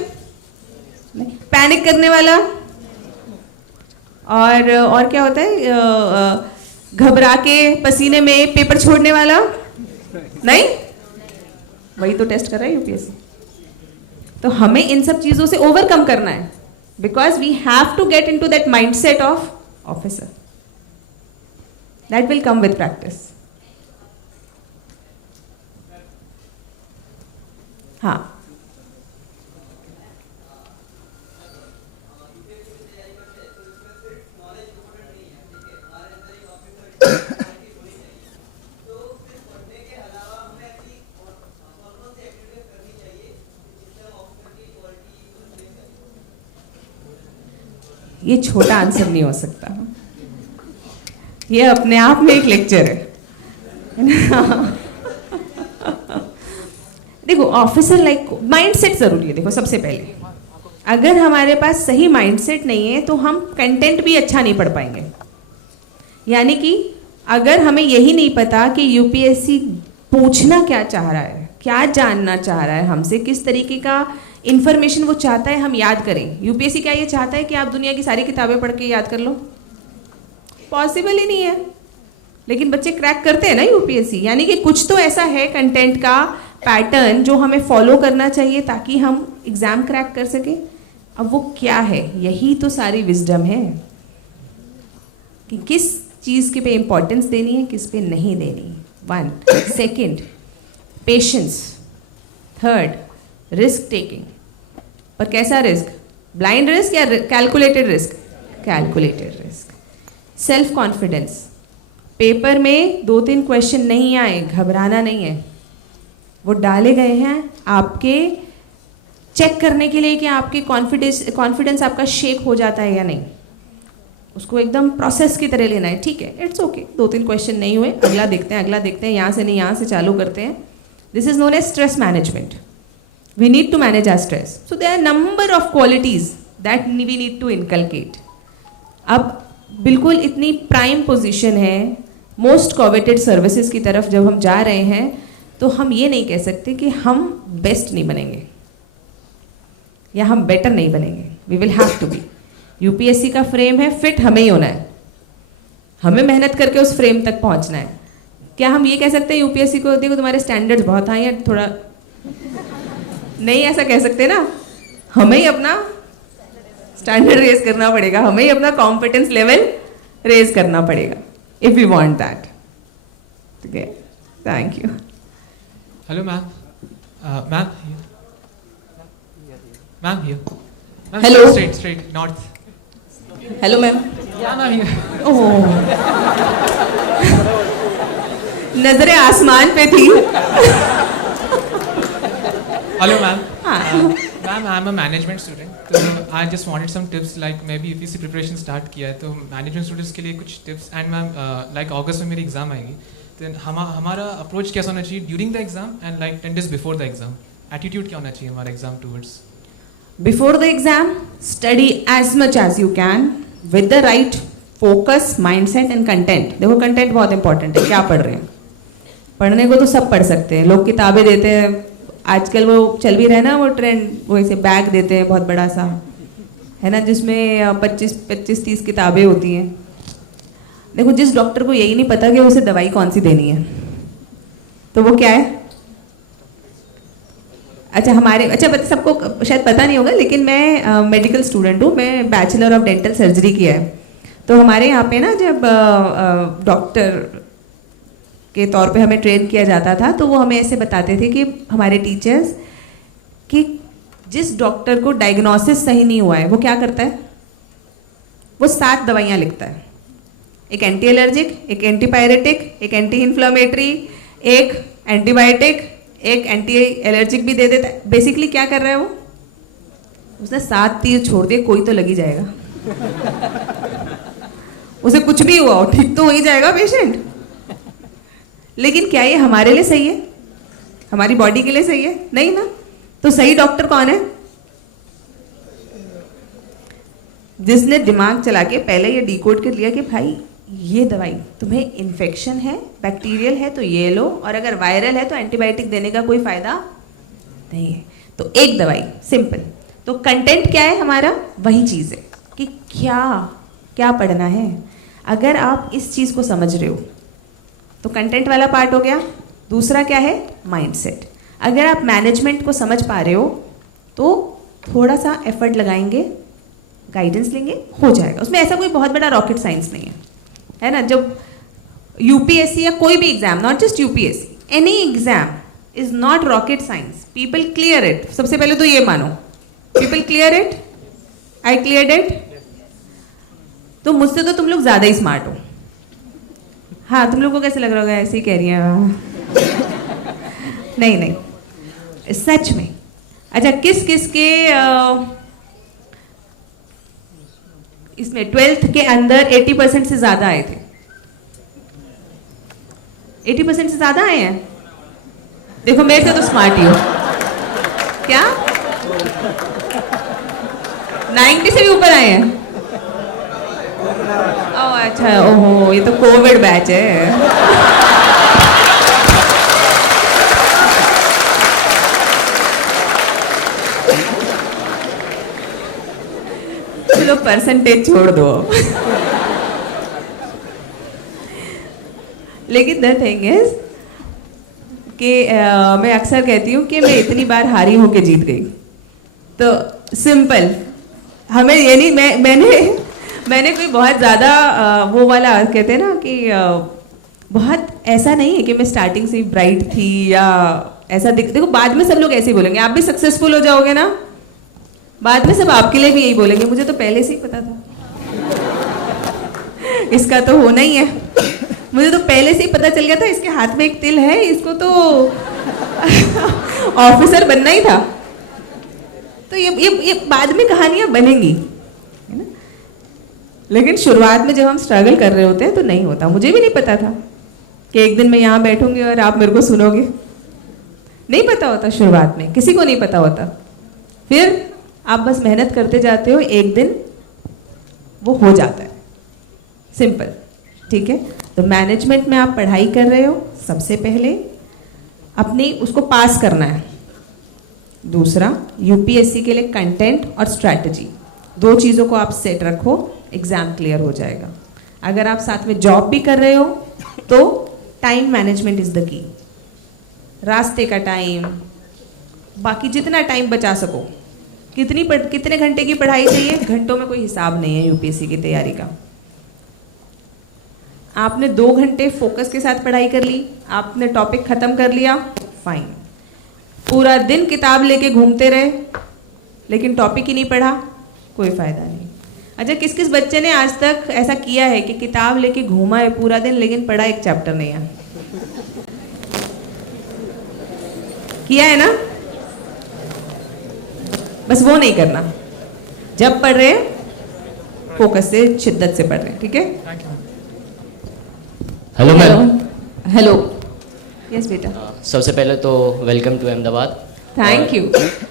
पैनिक करने वाला, और क्या होता है, घबरा के पसीने में पेपर छोड़ने वाला? नहीं, वही तो टेस्ट कर रहा है यूपीएससी। तो हमें इन सब चीजों से ओवरकम करना है, because we have to get into that mindset of officer. That will come with practice. हाँ, ये छोटा आंसर नहीं हो सकता, ये अपने आप में एक लेक्चर है देखो ऑफिसर लाइक माइंडसेट जरूरी है। देखो सबसे पहले अगर हमारे पास सही माइंडसेट नहीं है तो हम कंटेंट भी अच्छा नहीं पढ़ पाएंगे। यानी कि अगर हमें यही नहीं पता कि यूपीएससी पूछना क्या चाह रहा है, क्या जानना चाह रहा है हमसे, किस तरीके का इंफॉर्मेशन वो चाहता है हम याद करें। यूपीएससी क्या ये चाहता है कि आप दुनिया की सारी किताबें पढ़ के याद कर लो? पॉसिबल ही नहीं है। लेकिन बच्चे क्रैक करते हैं ना यूपीएससी, यानी कि कुछ तो ऐसा है कंटेंट का पैटर्न जो हमें फॉलो करना चाहिए ताकि हम एग्जाम क्रैक कर सके। अब वो क्या है, यही तो सारी विजडम है कि किस चीज़ के पे इंपॉर्टेंस देनी है, किस पे नहीं देनी। 1 सेकेंड पेशेंस, 3 रिस्क टेकिंग, पर कैसा रिस्क, ब्लाइंड रिस्क या calculated risk? Calculated risk. Self confidence, paper में 2-3 क्वेश्चन नहीं आए, घबराना नहीं है, वो डाले गए हैं आपके चेक करने के लिए कि आपके कॉन्फिडेंस आपका शेक हो जाता है या नहीं। उसको एकदम प्रोसेस की तरह लेना है, ठीक है, इट्स ओके, 2-3 क्वेश्चन नहीं हुए, अगला देखते हैं, अगला देखते हैं, यहाँ से नहीं यहाँ से चालू करते हैं। This is known as stress management. We need to manage our stress. So there are number of qualities that we need to inculcate. अब बिल्कुल इतनी प्राइम पोजीशन है मोस्ट कॉवेटेड सर्विसेज की तरफ जब हम जा रहे हैं, तो हम ये नहीं कह सकते कि हम बेस्ट नहीं बनेंगे या हम बेटर नहीं बनेंगे। We will have to be. UPSC का फ्रेम है, फिट हमें ही होना है, हमें मेहनत करके उस फ्रेम तक पहुंचना है। क्या हम ये कह सकते हैं यूपीएससी को, देखो तुम्हारे स्टैंडर्ड्स बहुत हाई हैं, थोड़ा नहीं ऐसा कह सकते ना। हमें ही अपना स्टैंडर्ड रेज करना पड़ेगा, हमें ही अपना कॉम्पिटेंस लेवल रेज करना पड़ेगा इफ वी वांट दैट। ठीक है, thank you. Hello, ma'am. Ma'am, here. Ma'am, here. Ma'am, Hello. Straight, north. Hello ma'am. Ma'am, I'm here. ओह, नजरें आसमान पे थी। Hello, ma'am. हाँ। Ma'am, I'm a management student. तो I just wanted some tips, like maybe UPSC preparation start किया है, तो management students के लिए कुछ tips. And ma'am, like August में मेरी exam आएगी, then हमारा approach कैसा होना चाहिए during the exam and like 10 days before the exam? Attitude क्या होना चाहिए हमारा exam towards? Before the exam, study as much as you can with the right focus, mindset and content. देखो content बहुत important है, क्या पढ़ रहे हैं? पढ़ने को तो सब पढ़ सकते हैं, लोग किताबें देते हैं, आजकल वो चल भी रहा है ना वो ट्रेंड, वो ऐसे बैग देते हैं बहुत बड़ा सा, है ना, जिसमें 25-30 किताबें होती हैं। देखो जिस डॉक्टर को यही नहीं पता कि उसे दवाई कौन सी देनी है, तो वो क्या है, अच्छा सबको शायद पता नहीं होगा, लेकिन मैं मेडिकल स्टूडेंट हूँ, मैं बैचलर ऑफ डेंटल सर्जरी किया है। तो हमारे यहाँ पे ना जब डॉक्टर के तौर पे हमें ट्रेन किया जाता था, तो वो हमें ऐसे बताते थे कि हमारे टीचर्स कि जिस डॉक्टर को डायग्नोसिस सही नहीं हुआ है वो क्या करता है, वो 7 दवाइयाँ लिखता है, एक एंटी एलर्जिक, एक एंटीपायरेटिक, एक एंटी इन्फ्लेमेटरी, एक एंटीबायोटिक, एक एंटी एलर्जिक भी दे देता है। बेसिकली क्या कर रहा है वो, उसने 7 तीर छोड़ दिए, कोई तो लग ही जाएगा उसे कुछ भी हुआ हो, ठीक तो हो ही जाएगा पेशेंट। लेकिन क्या ये हमारे लिए सही है, हमारी बॉडी के लिए सही है? नहीं ना। तो सही डॉक्टर कौन है? जिसने दिमाग चला के पहले ये डिकोड कर लिया कि भाई ये दवाई तुम्हें इन्फेक्शन है, बैक्टीरियल है तो ये लो, और अगर वायरल है तो एंटीबायोटिक देने का कोई फायदा नहीं है, तो एक दवाई, सिंपल। तो कंटेंट क्या है हमारा, वही चीज़ है कि क्या क्या पढ़ना है। अगर आप इस चीज़ को समझ रहे हो तो कंटेंट वाला पार्ट हो गया। दूसरा क्या है, माइंडसेट। अगर आप मैनेजमेंट को समझ पा रहे हो तो थोड़ा सा एफर्ट लगाएंगे, गाइडेंस लेंगे, हो जाएगा। उसमें ऐसा कोई बहुत बड़ा रॉकेट साइंस नहीं है ना। जब यूपीएससी या कोई भी exam, not just UPSC, any exam is not rocket science, people clear it. सबसे पहले तो ये मानो, people clear it, I clear it. तो मुझसे तो तुम लोग ज़्यादा ही स्मार्ट हो। हाँ, तुम लोग को कैसे लग रहा होगा, ऐसे ही कह रही है। नहीं नहीं, सच में। अच्छा, किस किस के इसमें 12th के अंदर 80% से ज़्यादा आए थे? 80% से ज़्यादा आए हैं? देखो मेरे से तो स्मार्ट ही हो। क्या 90 से भी ऊपर आए हैं? ओह अच्छा, ओहो, ये तो कोविड बैच है। चलो परसेंटेज छोड़ दो। लेकिन द थिंग इज कि मैं अक्सर कहती हूँ कि मैं इतनी बार हारी होके जीत गई। तो सिंपल, हमें ये नहीं, मैंने कोई बहुत ज़्यादा वो वाला कहते हैं ना कि बहुत ऐसा नहीं है कि मैं स्टार्टिंग से ही ब्राइट थी या ऐसा। देखो बाद में सब लोग ऐसे ही बोलेंगे, आप भी सक्सेसफुल हो जाओगे ना, बाद में सब आपके लिए भी यही बोलेंगे, मुझे तो पहले से ही पता था इसका तो होना ही है, मुझे तो पहले से ही पता चल गया था, इसके हाथ में एक तिल है, इसको तो ऑफिसर बनना ही था। तो ये बाद में कहानियां बनेंगी, है ना। लेकिन शुरुआत में जब हम स्ट्रगल कर रहे होते हैं तो नहीं होता। मुझे भी नहीं पता था कि एक दिन मैं यहाँ बैठूंगी और आप मेरे को सुनोगे, नहीं पता होता शुरुआत में, किसी को नहीं पता होता। फिर आप बस मेहनत करते जाते हो, एक दिन वो हो जाता है, सिंपल। ठीक है, तो मैनेजमेंट में आप पढ़ाई कर रहे हो, सबसे पहले अपनी उसको पास करना है। दूसरा, यूपीएससी के लिए कंटेंट और स्ट्रैटेजी, दो चीज़ों को आप सेट रखो, एग्जाम क्लियर हो जाएगा। अगर आप साथ में जॉब भी कर रहे हो तो time management is the key. रास्ते का टाइम, बाकी जितना टाइम बचा सको। कितने घंटे की पढ़ाई चाहिए, घंटों में कोई हिसाब नहीं है यूपीएससी की तैयारी का। आपने 2 घंटे फोकस के साथ पढ़ाई कर ली, आपने टॉपिक खत्म कर लिया, फाइन। पूरा दिन किताब लेके घूमते रहे लेकिन टॉपिक ही नहीं पढ़ा, कोई फायदा नहीं। अच्छा, किस किस बच्चे ने आज तक ऐसा किया है कि किताब लेके घूमा है पूरा दिन लेकिन पढ़ा एक चैप्टर नहीं है? किया है ना? बस वो नहीं करना, जब पढ़ रहे हैं फोकस से, शिद्दत से पढ़ रहे हैं। ठीक है, हेलो मैम। हेलो, यस बेटा। सबसे पहले तो welcome to Ahmedabad. Thank you.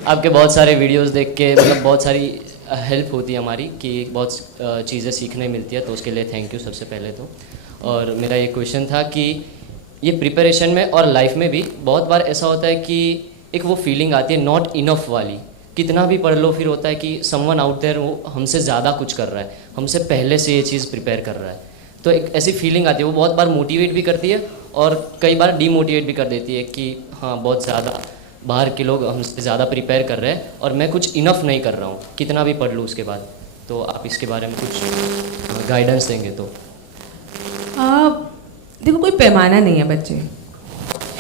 आपके बहुत सारे वीडियोस देख के मतलब बहुत सारी हेल्प होती है हमारी, कि बहुत चीज़ें सीखने मिलती है, तो उसके लिए थैंक यू सबसे पहले तो। और मेरा ये क्वेश्चन था कि ये प्रिपरेशन में और लाइफ में भी बहुत बार ऐसा होता है कि एक वो फीलिंग आती है नॉट इनफ वाली, कितना भी पढ़ लो फिर होता है कि समवन आउट देयर वो हमसे ज़्यादा कुछ कर रहा है, हमसे पहले से ये चीज़ प्रिपेयर कर रहा है। तो एक ऐसी फीलिंग आती है, वो बहुत बार मोटिवेट भी करती है और कई बार डीमोटिवेट भी कर देती है कि हाँ बहुत ज़्यादा बाहर के लोग हमसे ज़्यादा प्रिपेयर कर रहे हैं और मैं कुछ इनफ नहीं कर रहा हूँ, कितना भी पढ़ लूँ उसके बाद। तो आप इसके बारे में कुछ गाइडेंस देंगे तो। देखो, कोई पैमाना नहीं है बच्चे।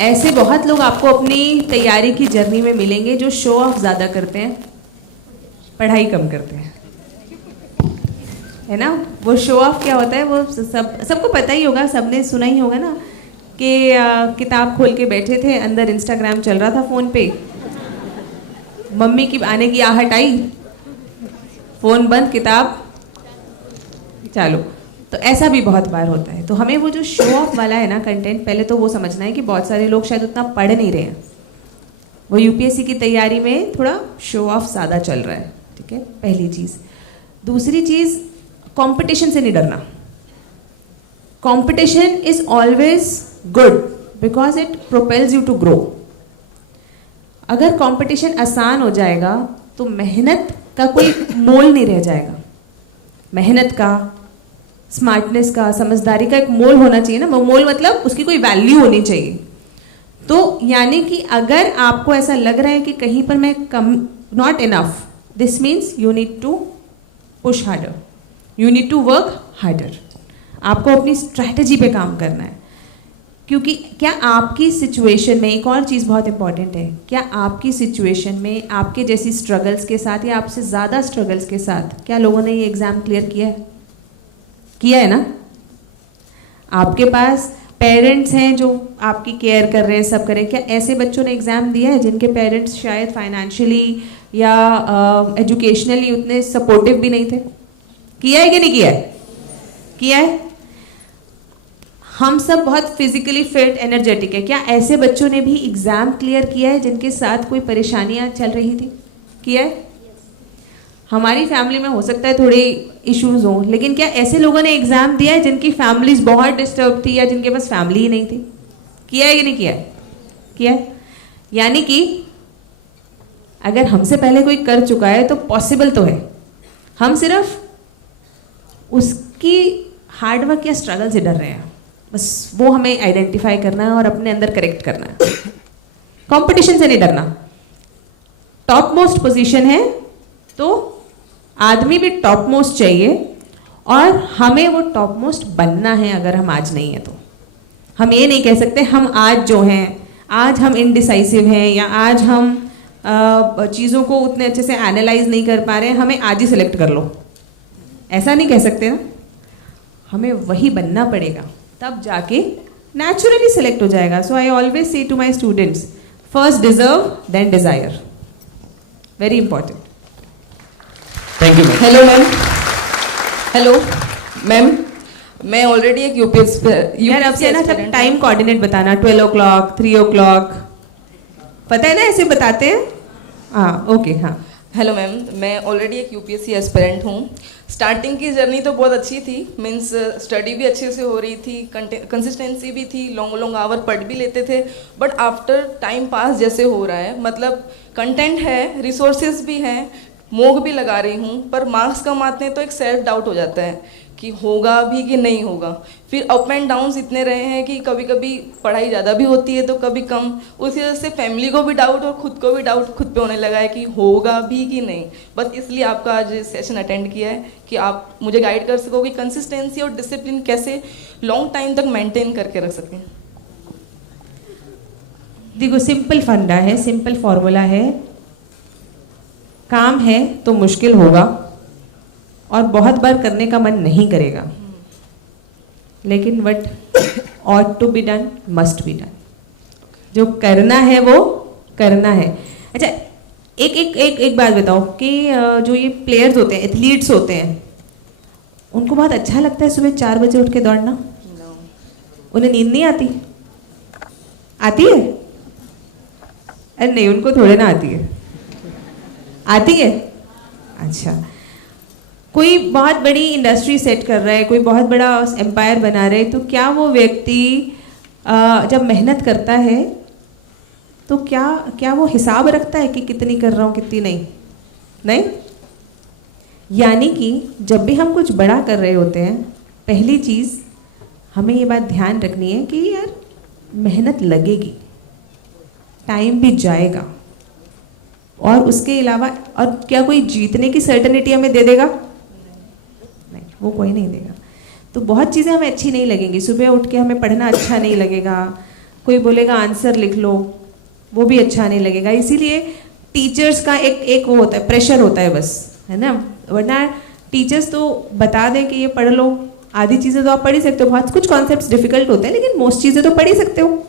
ऐसे बहुत लोग आपको अपनी तैयारी की जर्नी में मिलेंगे जो शो ऑफ ज़्यादा करते हैं, पढ़ाई कम करते हैं, है ना। वो शो ऑफ क्या होता है, वो सबको पता ही होगा, सबने सुना ही होगा ना कि किताब खोल के बैठे थे, अंदर इंस्टाग्राम चल रहा था फ़ोन पे, मम्मी की आने की आहट आई, फ़ोन बंद, किताब चालू। तो ऐसा भी बहुत बार होता है। तो हमें वो जो शो ऑफ वाला है ना कंटेंट, पहले तो वो समझना है कि बहुत सारे लोग शायद उतना पढ़ नहीं रहे हैं, वो यूपीएससी की तैयारी में थोड़ा शो ऑफ ज़्यादा चल रहा है। ठीक है, पहली चीज़। दूसरी चीज़, कंपटीशन से नहीं डरना. Competition is always good because it propels you to grow. अगर कंपटीशन आसान हो जाएगा तो मेहनत का कोई मोल नहीं रह जाएगा. मेहनत का, स्मार्टनेस का, समझदारी का एक मोल होना चाहिए ना. मोल मतलब उसकी कोई वैल्यू होनी चाहिए. तो यानी कि अगर आपको ऐसा लग रहा है कि कहीं पर मैं कम, not enough, this means you need to push harder, you need to work harder. आपको अपनी स्ट्रैटेजी पे काम करना है. क्योंकि क्या आपकी सिचुएशन में, एक और चीज़ बहुत इंपॉर्टेंट है, क्या आपकी सिचुएशन में आपके जैसी स्ट्रगल्स के साथ या आपसे ज़्यादा स्ट्रगल्स के साथ क्या लोगों ने ये एग्ज़ाम क्लियर किया है? किया है ना? आपके पास पेरेंट्स हैं जो आपकी केयर कर रहे हैं, सब कर रहे हैं. क्या ऐसे बच्चों ने एग्ज़ाम दिया है जिनके पेरेंट्स शायद फाइनेंशियली या एजुकेशनली उतने सपोर्टिव भी नहीं थे? किया है कि नहीं किया है? किया है. हम सब बहुत फिजिकली फिट, एनर्जेटिक है. क्या ऐसे बच्चों ने भी एग्ज़ाम क्लियर किया है जिनके साथ कोई परेशानियां चल रही थी? किया है. हमारी फैमिली में हो सकता है थोड़े इश्यूज हों, लेकिन क्या ऐसे लोगों ने एग्ज़ाम दिया है जिनकी फैमिलीज बहुत डिस्टर्ब थी या जिनके पास फैमिली ही नहीं थी? किया है कि नहीं किया है? किया है. यानी कि अगर हमसे पहले कोई कर चुका है तो पॉसिबल तो है. हम सिर्फ उसकी हार्डवर्क या स्ट्रगल से डर रहे हैं. बस वो हमें आइडेंटिफाई करना है और अपने अंदर करेक्ट करना है. कंपटीशन से नहीं डरना. टॉप मोस्ट पोजीशन है तो आदमी भी टॉप मोस्ट चाहिए और हमें वो टॉप मोस्ट बनना है. अगर हम आज नहीं है तो हम ये नहीं कह सकते हम आज जो हैं, आज हम इनडिसाइसिव हैं या आज हम चीज़ों को उतने अच्छे से एनालाइज नहीं कर पा रहे हैं, हमें आज ही सेलेक्ट कर लो. ऐसा नहीं कह सकते ना. हमें वही बनना पड़ेगा, तब जाके नेचुरली सेलेक्ट हो जाएगा. So I always say to my students, first deserve then desire. Very important. Thank you ma'am. Hello ma'am. Hello ma'am, मैं ऑलरेडी एक यार अब से ना सब टाइम कोऑर्डिनेट बताना. 12 o'clock, 3 o'clock, पता है ना ऐसे बताते हैं. हाँ ओके. हाँ हेलो मैम, मैं ऑलरेडी एक यूपीएससी एस्पिरेंट हूँ. स्टार्टिंग की जर्नी तो बहुत अच्छी थी, मीन्स स्टडी भी अच्छे से हो रही थी, कंसिस्टेंसी भी थी, लॉन्ग आवर पढ़ भी लेते थे. बट आफ्टर टाइम पास जैसे हो रहा है, मतलब कंटेंट है, रिसोर्सेज भी हैं, मोग भी लगा रही हूँ, पर मार्क्स कम आते हैं तो एक सेल्फ डाउट हो जाता है कि होगा भी कि नहीं होगा. फिर अप एंड डाउन्स इतने रहे हैं कि कभी कभी पढ़ाई ज़्यादा भी होती है तो कभी कम. उसी वजह से फैमिली को भी डाउट और खुद को भी डाउट खुद पे होने लगा है कि होगा भी कि नहीं. बस इसलिए आपका आज सेशन अटेंड किया है कि आप मुझे गाइड कर सको कि कंसिस्टेंसी और डिसिप्लिन कैसे लॉन्ग टाइम तक मेंटेन करके रख सकें. देखो, सिंपल फंडा है, सिंपल फॉर्मूला है. काम है तो मुश्किल होगा और बहुत बार करने का मन नहीं करेगा, लेकिन what ought to be done must be done. जो करना है वो करना है. अच्छा, एक बात बताओ कि जो ये प्लेयर्स होते हैं, एथलीट्स होते हैं, उनको बहुत अच्छा लगता है सुबह 4 बजे उठ के दौड़ना? उन्हें नींद नहीं आती? आती है? अरे नहीं, उनको थोड़े ना आती है. आती है. अच्छा, कोई बहुत बड़ी इंडस्ट्री सेट कर रहा है, कोई बहुत बड़ा एम्पायर बना रहे, तो क्या वो व्यक्ति जब मेहनत करता है तो क्या वो हिसाब रखता है कि कितनी कर रहा हूँ कितनी नहीं? नहीं. यानी कि जब भी हम कुछ बड़ा कर रहे होते हैं, पहली चीज़ हमें ये बात ध्यान रखनी है कि यार मेहनत लगेगी, टाइम भी जाएगा, और उसके अलावा और क्या कोई जीतने की सर्टेनिटी हमें दे देगा? नहीं, वो कोई नहीं देगा. तो बहुत चीज़ें हमें अच्छी नहीं लगेंगी. सुबह उठ के हमें पढ़ना अच्छा नहीं लगेगा, कोई बोलेगा आंसर लिख लो, वो भी अच्छा नहीं लगेगा. इसीलिए टीचर्स का एक वो होता है, प्रेशर होता है बस, है ना. वरना टीचर्स तो बता दें कि ये पढ़ लो, आधी चीज़ें तो आप पढ़ ही सकते हो. बहुत कुछ कॉन्सेप्ट्स डिफिकल्ट होते हैं, लेकिन मोस्ट चीज़ें तो पढ़ ही सकते हो.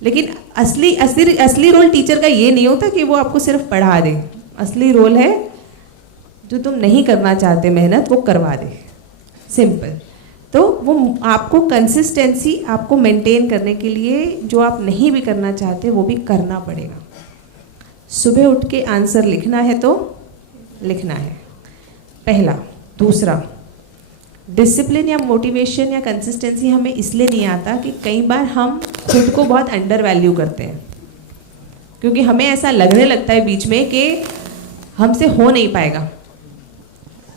लेकिन असली रोल टीचर का ये नहीं होता कि वो आपको सिर्फ पढ़ा दे. असली रोल है जो तुम नहीं करना चाहते मेहनत, वो करवा दे. सिंपल. तो वो आपको कंसिस्टेंसी आपको मेंटेन करने के लिए जो आप नहीं भी करना चाहते वो भी करना पड़ेगा. सुबह उठ के आंसर लिखना है तो लिखना है, पहला। दूसरा, डिसिप्लिन या मोटिवेशन या कंसिस्टेंसी हमें इसलिए नहीं आता कि कई बार हम खुद को बहुत अंडर वैल्यू करते हैं, क्योंकि हमें ऐसा लगने लगता है बीच में कि हमसे हो नहीं पाएगा।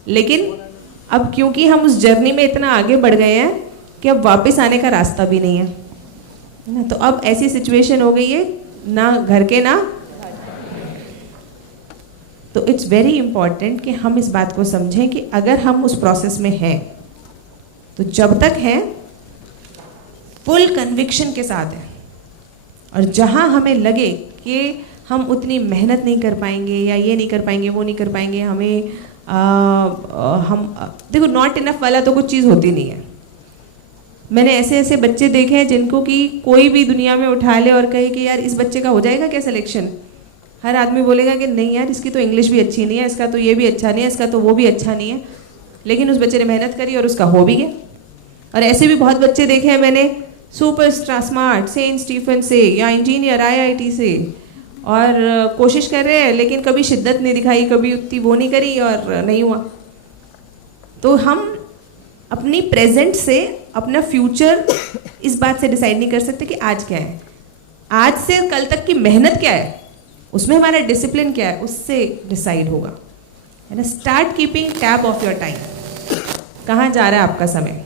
लेकिन अब क्योंकि हम उस जर्नी में इतना आगे बढ़ गए हैं कि अब वापस आने का रास्ता भी नहीं है ना, तो अब ऐसी सिचुएशन हो गई है ना घर के ना। तो इट्स वेरी इंपॉर्टेंट कि हम इस बात को समझें कि अगर हम उस प्रोसेस में हैं तो जब तक हैं फुल कन्विक्शन के साथ हैं, और जहां हमें लगे कि हम उतनी मेहनत नहीं कर पाएंगे या ये नहीं कर पाएंगे वो नहीं कर पाएंगे, हमें देखो नॉट इनफ वाला तो कुछ चीज़ होती नहीं है। मैंने ऐसे ऐसे बच्चे देखे हैं जिनको कि कोई भी दुनिया में उठा ले और कहे कि यार इस बच्चे का हो जाएगा क्या सिलेक्शन, हर आदमी बोलेगा कि नहीं यार इसकी तो इंग्लिश भी अच्छी नहीं है, इसका तो ये भी अच्छा नहीं है, इसका तो वो भी अच्छा नहीं है। लेकिन उस बच्चे ने मेहनत करी और उसका हो भी गया। और ऐसे भी बहुत बच्चे देखे हैं मैंने, सुपर स्मार्ट सेंट स्टीफन से या इंजीनियर IIT से, और कोशिश कर रहे हैं लेकिन कभी शिद्दत नहीं दिखाई, कभी उतनी वो नहीं करी और नहीं हुआ। तो हम अपनी प्रेजेंट से अपना फ्यूचर इस बात से डिसाइड नहीं कर सकते कि आज क्या है, आज से कल तक की मेहनत क्या है, उसमें हमारा डिसिप्लिन क्या है, उससे डिसाइड होगा, है ना। Start keeping tab of your time, कहाँ जा रहा है आपका समय,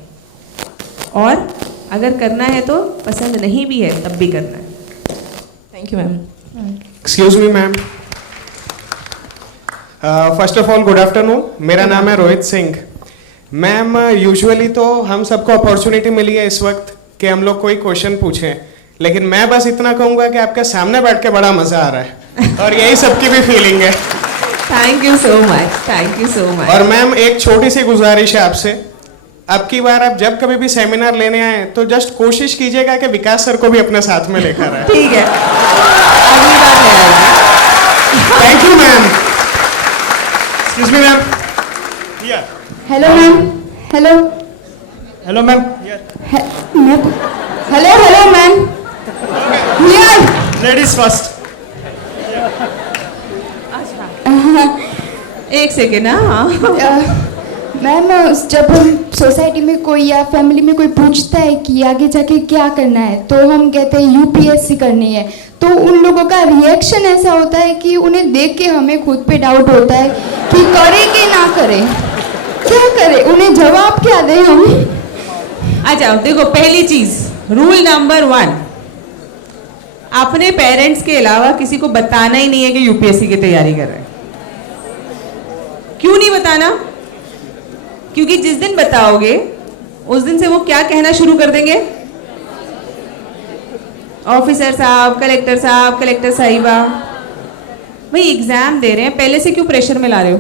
और अगर करना है तो पसंद नहीं भी है तब भी करना है। Thank you ma'am. Excuse me ma'am, first of all good afternoon, मेरा नाम है रोहित सिंह। मैम यूजुअली तो हम सबको अपॉर्चुनिटी मिली है इस वक्त कि हम लोग कोई क्वेश्चन पूछें, लेकिन मैं बस इतना कहूँगा कि आपके सामने बैठ के बड़ा मज़ा आ रहा है और यही सबकी भी फीलिंग है। Thank you so much, thank you so much. और मैम एक छोटी सी गुजारिश है आपसे, अब की बार आप जब कभी भी सेमिनार लेने आए तो जस्ट कोशिश कीजिएगा कि विकास सर को भी अपने साथ में लेकर आए। ठीक है, अगली बार ले आएंगे। Thank you ma'am. Excuse me ma'am. Hello ma'am. Hello hello ma'am. Hello hello ma'am. Ladies first. एक सेकेंड। हाँ मैम, जब हम सोसाइटी में कोई या फैमिली में कोई पूछता है कि आगे जाके क्या करना है तो हम कहते हैं UPSC करनी है, तो उन लोगों का रिएक्शन ऐसा होता है कि उन्हें देख के हमें खुद पे डाउट होता है कि करें कि ना करें, क्या करें, उन्हें जवाब क्या दें हम। आ जाओ, देखो पहली चीज, रूल नंबर 1, अपने पेरेंट्स के अलावा किसी को बताना ही नहीं है कि UPSC की तैयारी कर रहे हैं। क्यों नहीं बताना? क्योंकि जिस दिन बताओगे उस दिन से वो क्या कहना शुरू कर देंगे, ऑफिसर साहब, कलेक्टर साहिबा। भाई एग्जाम दे रहे हैं, पहले से क्यों प्रेशर में ला रहे हो?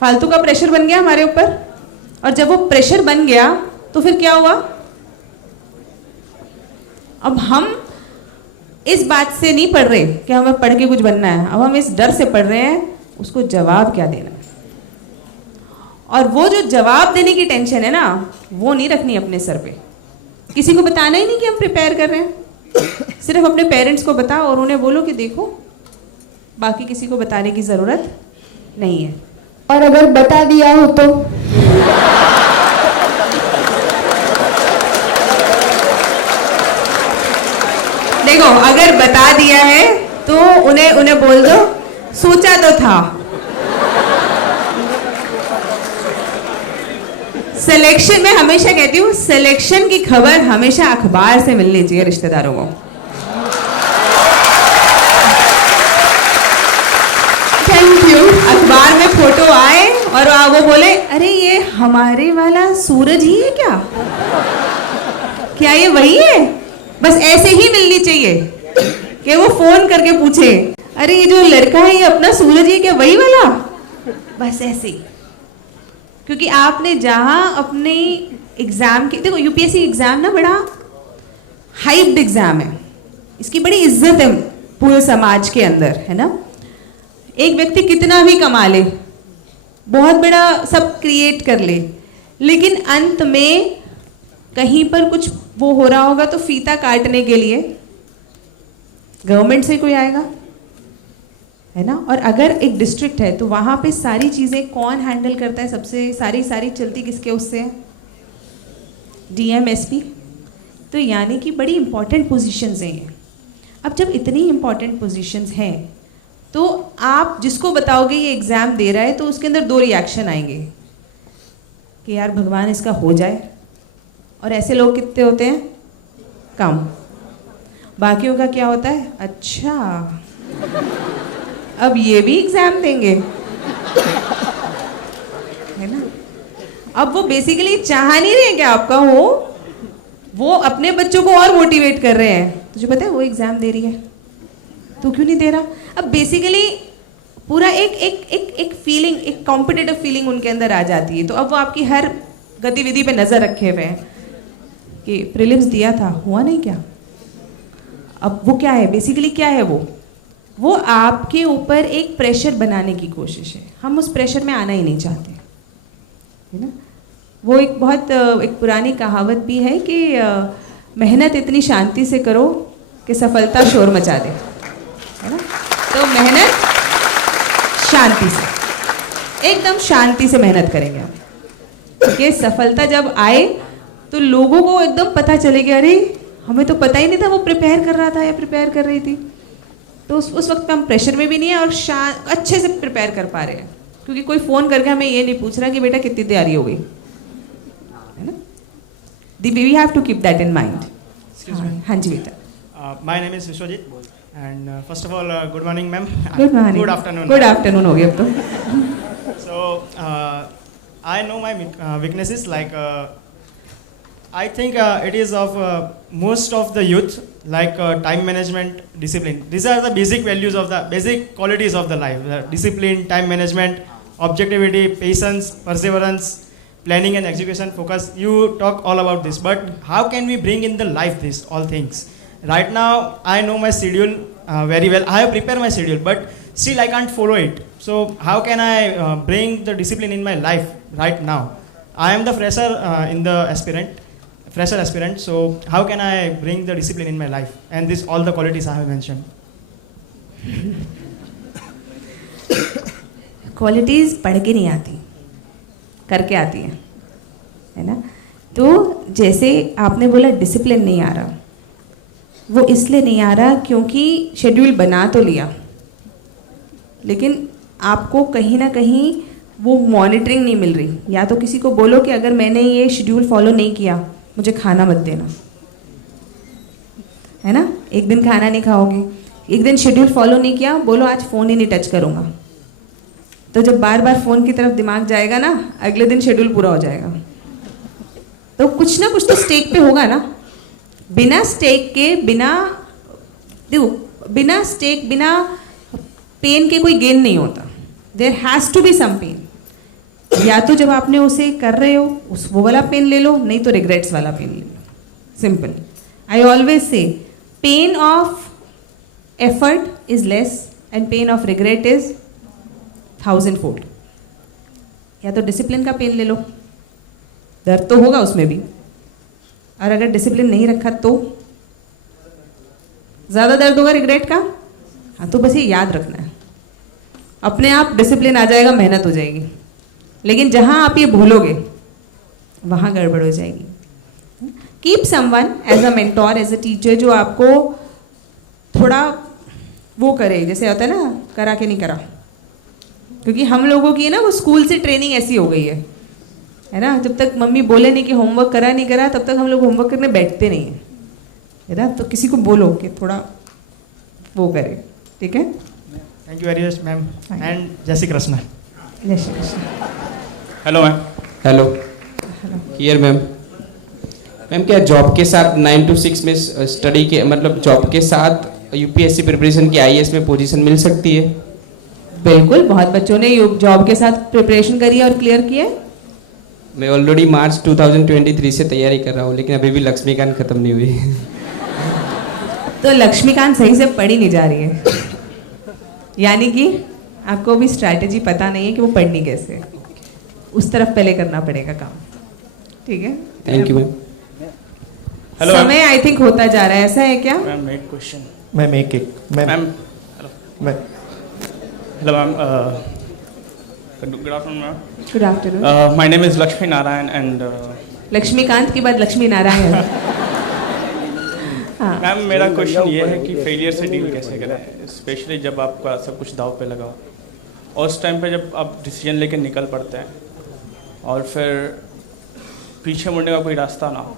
फालतू का प्रेशर बन गया हमारे ऊपर, और जब वो प्रेशर बन गया तो फिर क्या हुआ? अब हम इस बात से नहीं पढ़ रहे कि हमें पढ़ के कुछ बनना है, अब हम इस डर से पढ़ रहे हैं उसको जवाब क्या देना है। और वो जो जवाब देने की टेंशन है ना, वो नहीं रखनी अपने सर पे। किसी को बताना ही नहीं कि हम प्रिपेयर कर रहे हैं, सिर्फ अपने पेरेंट्स को बताओ और उन्हें बोलो कि देखो, बाकी किसी को बताने की ज़रूरत नहीं है। और अगर बता दिया हो तो? देखो अगर बता दिया है तो उन्हें बोल दो सोचा तो था। सिलेक्शन, मैं हमेशा कहती हूँ सिलेक्शन की खबर हमेशा अखबार से मिलनी चाहिए रिश्तेदारों को। Thank you. अखबार में फोटो आए और वो बोले अरे ये हमारे वाला सूरज ही है क्या, क्या ये वही है? बस ऐसे ही मिलनी चाहिए कि वो फोन करके पूछे अरे ये जो लड़का है ये अपना सूरज ही है क्या, वही वाला? बस ऐसे ही। क्योंकि आपने जहां अपने एग्जाम की, देखो UPSC एग्जाम ना बड़ा हाइप्ड एग्जाम है, इसकी बड़ी इज्जत है पूरे समाज के अंदर, है ना। एक व्यक्ति कितना भी कमा ले, बहुत बड़ा सब क्रिएट कर ले, लेकिन अंत में कहीं पर कुछ वो हो रहा होगा तो फीता काटने के लिए गवर्नमेंट से कोई आएगा, है ना। और अगर एक डिस्ट्रिक्ट है तो वहाँ पे सारी चीज़ें कौन हैंडल करता है, सबसे सारी चलती किसके उससे है, डीएम एसपी। तो यानी कि बड़ी इंपॉर्टेंट पोजीशंस हैं ये। अब जब इतनी इंपॉर्टेंट पोजीशंस हैं तो आप जिसको बताओगे ये एग्ज़ाम दे रहा है तो उसके अंदर 2 रिएक्शन आएंगे कि यार भगवान इसका हो जाए, और ऐसे लोग कितने होते हैं, कम। बाकियों का क्या होता है, अच्छा अब ये भी एग्ज़ाम देंगे, है ना। अब वो बेसिकली चाह नहीं रहे कि आपका हो, वो अपने बच्चों को और मोटिवेट कर रहे हैं। तुझे पता है वो एग्ज़ाम दे रही है, तू क्यों नहीं दे रहा। अब बेसिकली पूरा एक फीलिंग, एक कॉम्पिटिटिव फीलिंग उनके अंदर आ जाती है। तो अब वो आपकी हर गतिविधि पे नज़र रखे हुए हैं कि प्रीलिम्स दिया था, हुआ नहीं क्या। अब वो क्या है, बेसिकली क्या है, वो आपके ऊपर एक प्रेशर बनाने की कोशिश है। हम उस प्रेशर में आना ही नहीं चाहते, है ना। वो एक बहुत एक पुरानी कहावत भी है कि मेहनत इतनी शांति से करो कि सफलता शोर मचा दे, है ना। तो मेहनत शांति से, एकदम शांति से मेहनत करेंगे हम, क्योंकि सफलता जब आए तो लोगों को एकदम पता चलेगा, अरे हमें तो पता ही नहीं था वो प्रिपेयर कर रहा था या प्रिपेयर कर रही थी। तो उस वक्त हम प्रेशर में भी नहीं है और अच्छे से प्रिपेयर कर पा रहे हैं, क्योंकि कोई फ़ोन करके हमें ये नहीं पूछ रहा कि बेटा कितनी तैयारी हो गई, है ना। We have to keep that in mind. हाँ जी बेटा। My name is Vishwajeet and first of all good morning ma'am. Good morning. Good afternoon. Good afternoon हो गया अब तो। So I know my weaknesses, like I think it is of most of the youth, like time management, discipline. These are the basic values of the basic qualities of the life: discipline, time management, objectivity, patience, perseverance, planning and execution, focus. You talk all about this, but how can we bring in the life these all things? Right now I know my schedule very well. I have prepared my schedule, but still I can't follow it. So how can I bring the discipline in my life right now? I am the fresher in the fresher aspirant, so how can I bring the discipline in my life, and this all the qualities I have mentioned? Qualities पढ़ के नहीं आती, करके आती है ना। तो जैसे आपने बोला डिसिप्लिन नहीं आ रहा, वो इसलिए नहीं आ रहा क्योंकि शेड्यूल बना तो लिया, लेकिन आपको कहीं ना कहीं वो मॉनिटरिंग नहीं मिल रही। या तो किसी को बोलो कि अगर मैंने ये शेड्यूल फॉलो नहीं किया मुझे खाना मत देना, है ना। एक दिन खाना नहीं खाओगे, एक दिन शेड्यूल फॉलो नहीं किया, बोलो आज फ़ोन ही नहीं टच करूँगा। तो जब बार बार फ़ोन की तरफ दिमाग जाएगा ना, अगले दिन शेड्यूल पूरा हो जाएगा। तो कुछ ना कुछ तो स्टेक पे होगा ना। बिना स्टेक के, बिना स्टेक, बिना पेन के कोई गेन नहीं होता। There has to be some pain. या तो जब आपने उसे कर रहे हो वो वाला पेन ले लो, नहीं तो रिग्रेट्स वाला पेन ले लो। Simple. I always say pain of effort is less and pain of regret is 1000-fold। या तो डिसिप्लिन का पेन ले लो, दर्द तो होगा उसमें भी, और अगर डिसिप्लिन नहीं रखा तो ज़्यादा दर्द होगा रिग्रेट का। हाँ, तो बस ये याद रखना है, अपने आप डिसिप्लिन आ जाएगा, मेहनत हो जाएगी। लेकिन जहाँ आप ये भूलोगे वहाँ गड़बड़ हो जाएगी। Keep someone as a mentor, as a teacher, जो आपको थोड़ा वो करे, जैसे होता है ना करा के नहीं करा। क्योंकि हम लोगों की ना वो स्कूल से ट्रेनिंग ऐसी हो गई है ना। जब तक मम्मी बोले नहीं कि होमवर्क करा नहीं करा, तब तक हम लोग होमवर्क करने बैठते नहीं हैं, है ना। तो किसी को बोलो कि थोड़ा वो करे, ठीक है। Thank you very much ma'am and जय श्री कृष्ण। जय Shri Krishna. Hello ma'am. Hello here ma'am. Ma'am क्या जॉब के साथ 9 to 6 में स्टडी के, मतलब जॉब के साथ यूपीएससी प्रिपरेशन की आईएएस में पोजीशन मिल सकती है? बिल्कुल, बहुत बच्चों ने जॉब के साथ प्रिपरेशन करी है और क्लियर किया है। मैं ऑलरेडी मार्च 2023 से तैयारी कर रहा हूँ, लेकिन अभी भी लक्ष्मीकांत खत्म नहीं हुई। तो लक्ष्मीकांत सही से पढ़ी नहीं जा रही है, यानी कि आपको भी स्ट्रैटेजी पता नहीं है कि वो पढ़नी कैसे है। उस तरफ पहले करना पड़ेगा काम, ठीक है। Thank you ma'am. हेलो समय आई थिंक होता जा रहा है, ऐसा है क्या? मैम एक क्वेश्चन। मैम एक ma'am Hello, ma'am. Good afternoon, ma'am. Good afternoon. My name is Lakshmi Narayan, and Laxmikant के बाद लक्ष्मी नारायण. हाँ. मैम मेरा क्वेश्चन ये है कि फेलियर से डील कैसे करें, स्पेशली जब आपका सब कुछ दाव पे लगा और उस टाइम पे जब आप डिसीजन लेके निकल पड़ते हैं और फिर पीछे मुड़ने का कोई रास्ता ना हो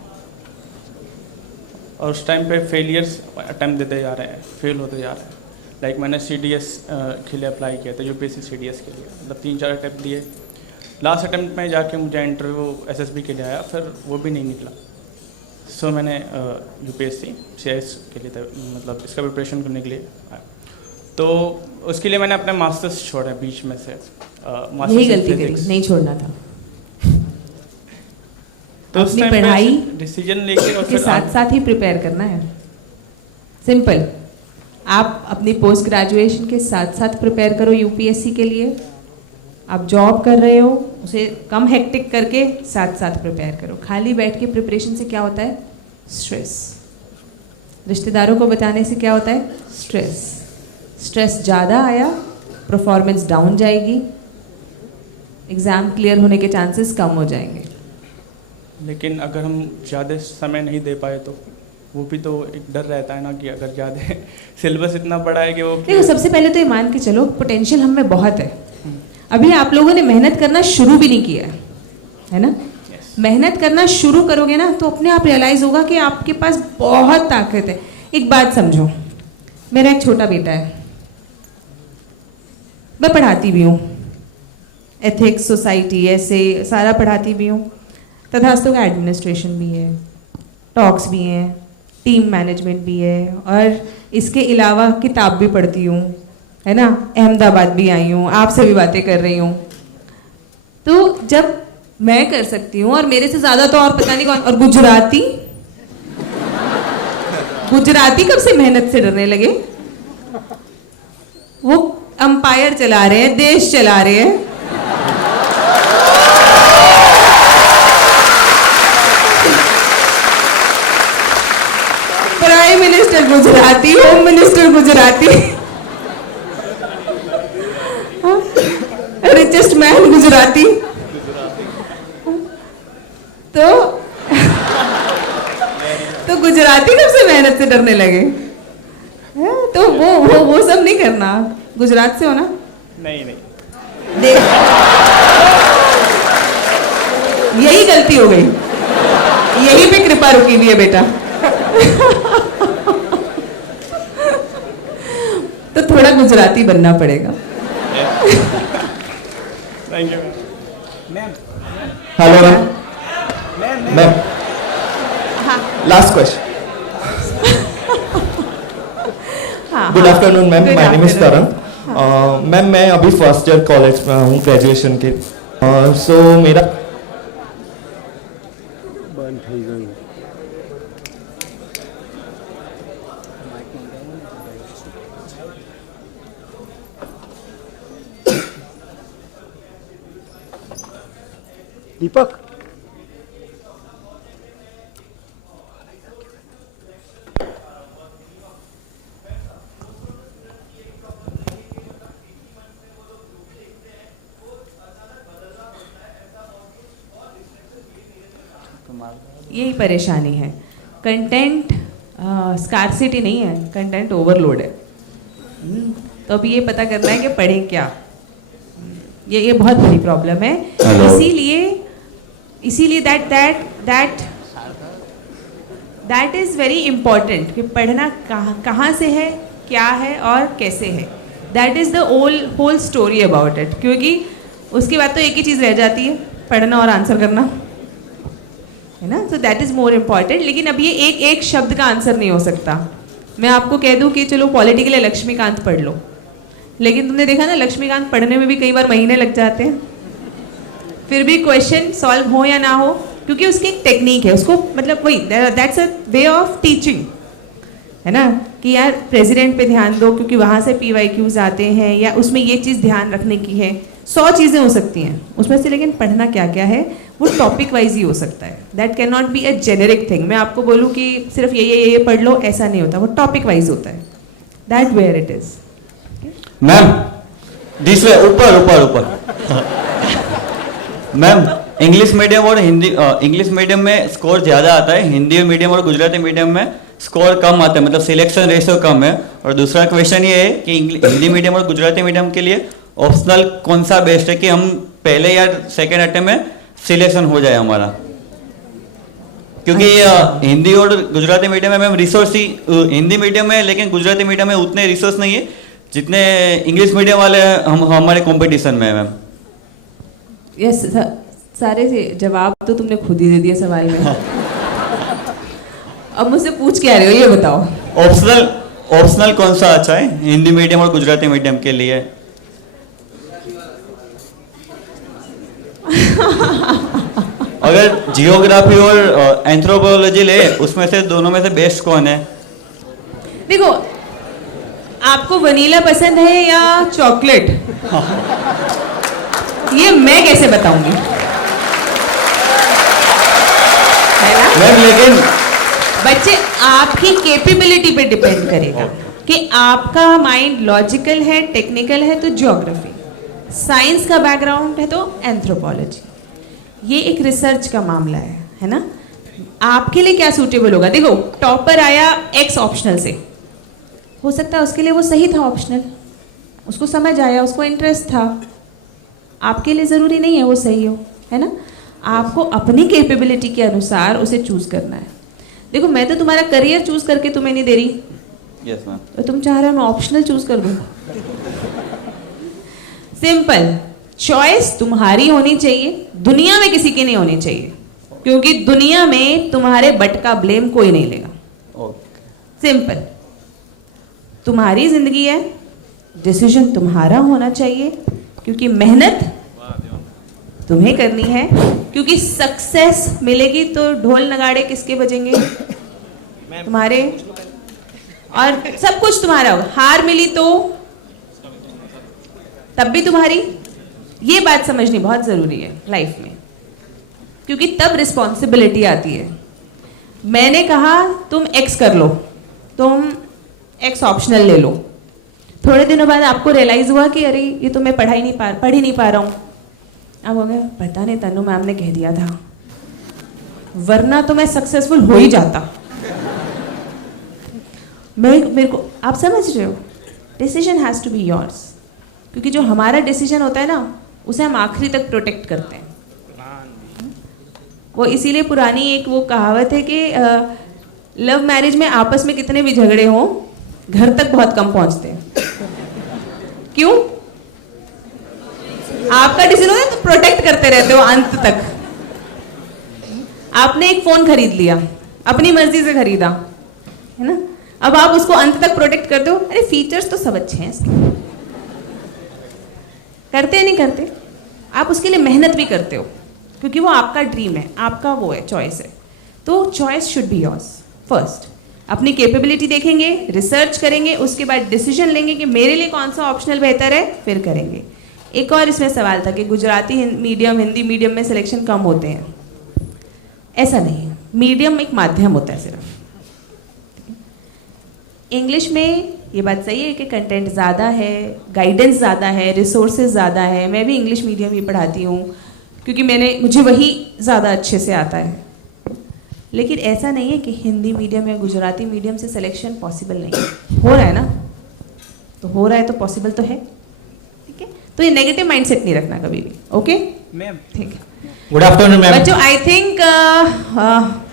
और उस टाइम पे फेलियर्स अटैम्प्ट देते जा रहे हैं, फेल होते जा रहे हैं. लाइक मैंने CDS के लिए अप्लाई किया था, UPSC CDS के लिए, मतलब 3-4 अटैम्प्ट दिए. लास्ट अटैम्प्ट में जाके मुझे इंटरव्यू SSB के लिए आया, फिर वो भी नहीं निकला. सो मैंने UPSC CIS के लिए मतलब इसका प्रिपरेशन करने के लिए आया. तो उसके लिए मैंने अपने मास्टर्स छोड़े बीच में से. यही गलती करी, नहीं छोड़ना था. तो अपनी पढ़ाई डिसीजन लेके और के साथ साथ ही प्रिपेयर करना है. सिंपल. आप अपनी पोस्ट ग्रेजुएशन के साथ साथ प्रिपेयर करो UPSC के लिए. आप जॉब कर रहे हो, उसे कम हेक्टिक करके साथ साथ प्रिपेयर करो. खाली बैठ के प्रिपरेशन से क्या होता है? स्ट्रेस. रिश्तेदारों को बताने से क्या होता है? स्ट्रेस. स्ट्रेस ज़्यादा आया, परफॉर्मेंस डाउन जाएगी, एग्ज़ाम क्लियर होने के चांसेस कम हो जाएंगे. लेकिन अगर हम ज़्यादा समय नहीं दे पाए तो वो भी तो एक डर रहता है ना कि अगर ज़्यादा सिलेबस इतना बड़ा है कि वो. देखो, सबसे पहले तो ये मान के चलो पोटेंशियल हम में बहुत है. अभी आप लोगों ने मेहनत करना शुरू भी नहीं किया है ना? मेहनत करना शुरू करोगे ना तो अपने आप रियलाइज होगा कि आपके पास बहुत ताकत है. एक बात समझो, मेरा एक छोटा बेटा है, मैं पढ़ाती भी हूँ, एथिक्स, सोसाइटी, ऐसे सारा पढ़ाती भी हूँ. तथास्तु का एडमिनिस्ट्रेशन भी है, टॉक्स भी हैं, टीम मैनेजमेंट भी है, और इसके अलावा किताब भी पढ़ती हूँ, है ना? अहमदाबाद भी आई हूँ, आपसे भी बातें कर रही हूँ. तो जब मैं कर सकती हूँ और मेरे से ज़्यादा तो और पता नहीं कौन. और गुजराती कब से मेहनत से डरने लगे? वो अंपायर चला रहे हैं, देश चला रहे हैं. Prime minister Gujarati, home minister Gujarati, richest man Gujarati. तो गुजराती कब से मेहनत से डरने लगे? तो वो सब नहीं करना. गुजरात से हो ना? नहीं. यही गलती हो गई, यही पे कृपा रुकी हुई है बेटा. तो थोड़ा गुजराती बनना पड़ेगा. Thank you ma'am. Hello ma'am. Last question. Good afternoon ma'am, my name is तरंग. मैम मैं अभी फर्स्ट ईयर कॉलेज में हूँ ग्रेजुएशन के. सो मेरा दीपक यही परेशानी है. कंटेंट स्कार्सिटी नहीं है, कंटेंट ओवरलोड है. तो अभी ये पता करना है कि पढ़ें क्या. ये बहुत बड़ी प्रॉब्लम है. इसीलिए दैट इज़ वेरी इम्पॉर्टेंट कि पढ़ना कहाँ से है, क्या है और कैसे है. That is the whole story about it. क्योंकि उसके बाद तो एक ही चीज़ रह जाती है, पढ़ना और आंसर करना, है ना? So that is more important. लेकिन अब ये एक शब्द का आंसर नहीं हो सकता. मैं आपको कह दूं कि चलो पॉलिटिकल लक्ष्मीकांत पढ़ लो, लेकिन तुमने देखा ना लक्ष्मीकांत पढ़ने में भी कई बार महीने लग जाते हैं, फिर भी क्वेश्चन सॉल्व हो या ना हो, क्योंकि उसकी एक टेक्निक है. उसको मतलब वही that's a way of teaching, है ना? कि यार प्रेसिडेंट पे ध्यान दो क्योंकि वहाँ से PYQs आते हैं, या उसमें ये चीज़ ध्यान रखने की है. 100 चीज़ें हो सकती हैं उसमें से, लेकिन पढ़ना क्या क्या है वो टॉपिक वाइज ही हो सकता है. That can not be a generic thing. मैं आपको बोलूँ कि सिर्फ ये पढ़ लो, ऐसा नहीं होता. वो टॉपिक वाइज होता है. That where it is. Ma'am this way, ऊपर ऊपर ऊपर। मैम इंग्लिश मीडियम और हिंदी, इंग्लिश मीडियम में स्कोर ज़्यादा आता है, हिंदी मीडियम और गुजराती मीडियम में स्कोर कम आता है, मतलब सिलेक्शन रेशियो कम है। और दूसरा क्वेश्चन ये है कि हिंदी मीडियम और गुजराती मीडियम के लिए ऑप्शनल कौन सा बेस्ट है कि हम पहले या सेकेंड अटेम्प्ट में सिलेक्शन हो जाए हमारा, क्योंकि हिंदी और गुजराती मीडियम में मैम रिसोर्स ही, हिंदी मीडियम में लेकिन गुजराती मीडियम में उतने रिसोर्स नहीं है जितने इंग्लिश मीडियम वाले हम हमारे कंपटीशन में है मैम। यस, सारे से जवाब तो तुमने खुद ही दे दिया सवाल में। अब मुझसे पूछ क्या रहे हो ये बताओ। ऑप्शनल कौन सा अच्छा है हिंदी मीडियम और गुजराती मीडियम के लिए? अगर जियोग्राफी और एंथ्रोपोलॉजी ले, उसमें से दोनों में से बेस्ट कौन है? देखो, आपको वनीला पसंद है या चॉकलेट, ये मैं कैसे बताऊंगी, है ना? मैम लेकिन बच्चे आपकी कैपेबिलिटी पे डिपेंड करेगा कि आपका माइंड लॉजिकल है, टेक्निकल है तो ज्योग्राफी, साइंस का बैकग्राउंड है तो एंथ्रोपोलॉजी। ये एक रिसर्च का मामला है ना? आपके लिए क्या सूटेबल होगा? देखो, टॉपर आया एक्स ऑप्शनल से, हो सकता है उसके लिए वो सही था ऑप्शनल, उसको समझ आया, उसको इंटरेस्ट था। आपके लिए ज़रूरी नहीं है वो सही हो, है ना? आपको अपनी कैपेबिलिटी के अनुसार उसे चूज करना है। देखो, मैं तो तुम्हारा करियर चूज करके तुम्हें नहीं दे रही। Yes ma'am. तो तुम चाह रहे हो मैं ऑप्शनल चूज कर दूं? सिंपल, चॉइस तुम्हारी होनी चाहिए, दुनिया में किसी की नहीं होनी चाहिए, क्योंकि दुनिया में तुम्हारे बट का ब्लेम कोई नहीं लेगा। सिंपल, तुम्हारी जिंदगी है, डिसीजन तुम्हारा होना चाहिए, क्योंकि मेहनत तुम्हें करनी है, क्योंकि सक्सेस मिलेगी तो ढोल नगाड़े किसके बजेंगे? तुम्हारे, और सब कुछ तुम्हारा होगा। हार मिली तो तब भी तुम्हारी। ये बात समझनी बहुत जरूरी है लाइफ में, क्योंकि तब रिस्पॉन्सिबिलिटी आती है। मैंने कहा तुम एक्स कर लो, तुम एक्स ऑप्शनल ले लो, थोड़े दिनों बाद आपको रियलाइज हुआ कि अरे ये तो मैं पढ़ ही नहीं पा रहा हूँ। अब हो गया, पता नहीं तनु मैम ने कह दिया था, वरना तो मैं सक्सेसफुल हो ही जाता। मेरे को आप समझ रहे हो? Decision has to be yours, क्योंकि जो हमारा डिसीजन होता है ना, उसे हम आखिरी तक प्रोटेक्ट करते हैं। वो इसीलिए पुरानी एक वो कहावत है कि लव मैरिज में आपस में कितने भी झगड़े हों, घर तक बहुत कम पहुंचते हैं। क्यों? आपका डिसीजन होता है तो प्रोटेक्ट करते रहते हो अंत तक। आपने एक फोन खरीद लिया, अपनी मर्जी से खरीदा, है ना? अब आप उसको अंत तक प्रोटेक्ट करते हो, अरे फीचर्स तो सब अच्छे हैं इसके, करते हैं नहीं करते? आप उसके लिए मेहनत भी करते हो, क्योंकि वो आपका ड्रीम है, आपका वो है, चॉइस है। तो choice should be yours first. अपनी कैपेबिलिटी देखेंगे, रिसर्च करेंगे, उसके बाद डिसीजन लेंगे कि मेरे लिए कौन सा ऑप्शनल बेहतर है, फिर करेंगे। एक और इसमें सवाल था कि गुजराती मीडियम, हिंदी मीडियम में सिलेक्शन कम होते हैं। ऐसा नहीं है, मीडियम एक माध्यम होता है सिर्फ। इंग्लिश में ये बात सही है कि कंटेंट ज़्यादा है, गाइडेंस ज़्यादा है, रिसोर्सेज ज़्यादा है। मैं भी इंग्लिश मीडियम ही पढ़ाती हूँ, क्योंकि मुझे वही ज़्यादा अच्छे से आता है। लेकिन ऐसा नहीं है कि हिंदी मीडियम या गुजराती मीडियम से सिलेक्शन पॉसिबल नहीं है। हो रहा है ना, तो हो रहा है तो पॉसिबल तो है, ठीक है? तो ये नेगेटिव माइंडसेट नहीं रखना कभी भी, ओके मैम? ठीक है। Good afternoon ma'am. बच्चों, आई थिंक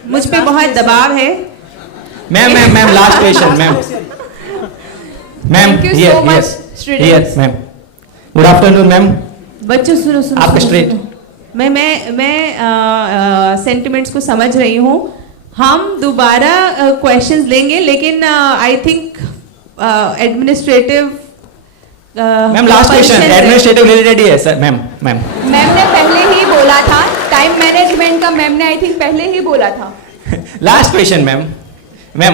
मुझ पे बहुत दबाव है। Ma'am last question ma'am. Thank you so much, students. Ma'am good afternoon ma'am. बच्चों सुनो आपका स्ट्रेट। मैं सेंटिमेंट्स को समझ रही हूँ। हम दोबारा क्वेश्चंस लेंगे, लेकिन I think administrative ma'am last question administrative related ही है सर। मैम मैम ने पहले ही बोला था, टाइम मैनेजमेंट का मैम ने आई थिंक पहले ही बोला था। Last question ma'am.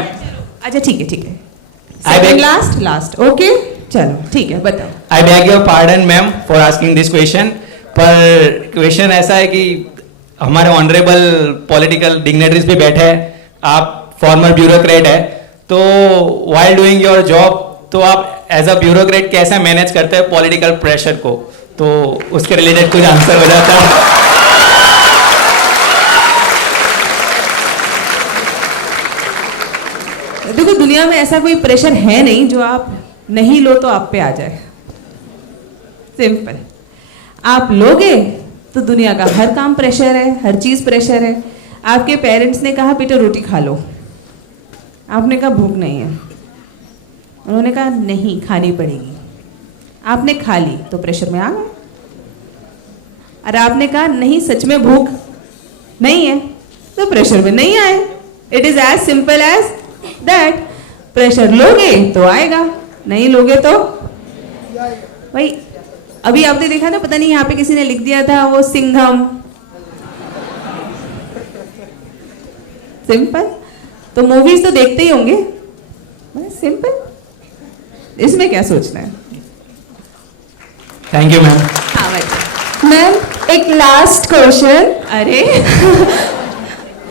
अच्छा ठीक है। सेकंड लास्ट ओके, चलो ठीक है, बताओ। I beg your pardon ma'am for asking this question, पर क्वेश्चन ऐसा है कि हमारे ऑनरेबल पॉलिटिकल डिग्नेटरीज भी बैठे हैं, आप फॉर्मर ब्यूरोक्रेट है, तो वाइल डूइंग योर जॉब तो आप एज अ ब्यूरोक्रेट कैसे मैनेज करते हैं पॉलिटिकल प्रेशर को, तो उसके रिलेटेड कुछ आंसर हो जाता है। देखो दुनिया में ऐसा कोई प्रेशर है नहीं जो आप नहीं लो तो आप पे आ जाए। सिंपल, आप लोगे तो दुनिया का हर काम प्रेशर है, हर चीज प्रेशर है। आपके पेरेंट्स ने कहा बेटा रोटी खा लो, आपने कहा भूख नहीं है, उन्होंने कहा नहीं खानी पड़ेगी, आपने खा ली तो प्रेशर में आ गए। और आपने कहा नहीं सच में भूख नहीं है तो प्रेशर में नहीं आए। It is as simple as that. Pressure लोगे तो आएगा, नहीं लोगे तो भाई। अभी आपने देखा ना, पता नहीं यहाँ पे किसी ने लिख दिया था वो सिंघम। सिंपल, तो मूवीज तो देखते ही होंगे, सिंपल, इसमें क्या सोचना है। Thank you ma'am. हाँ भाई मैम एक लास्ट क्वेश्चन। अरे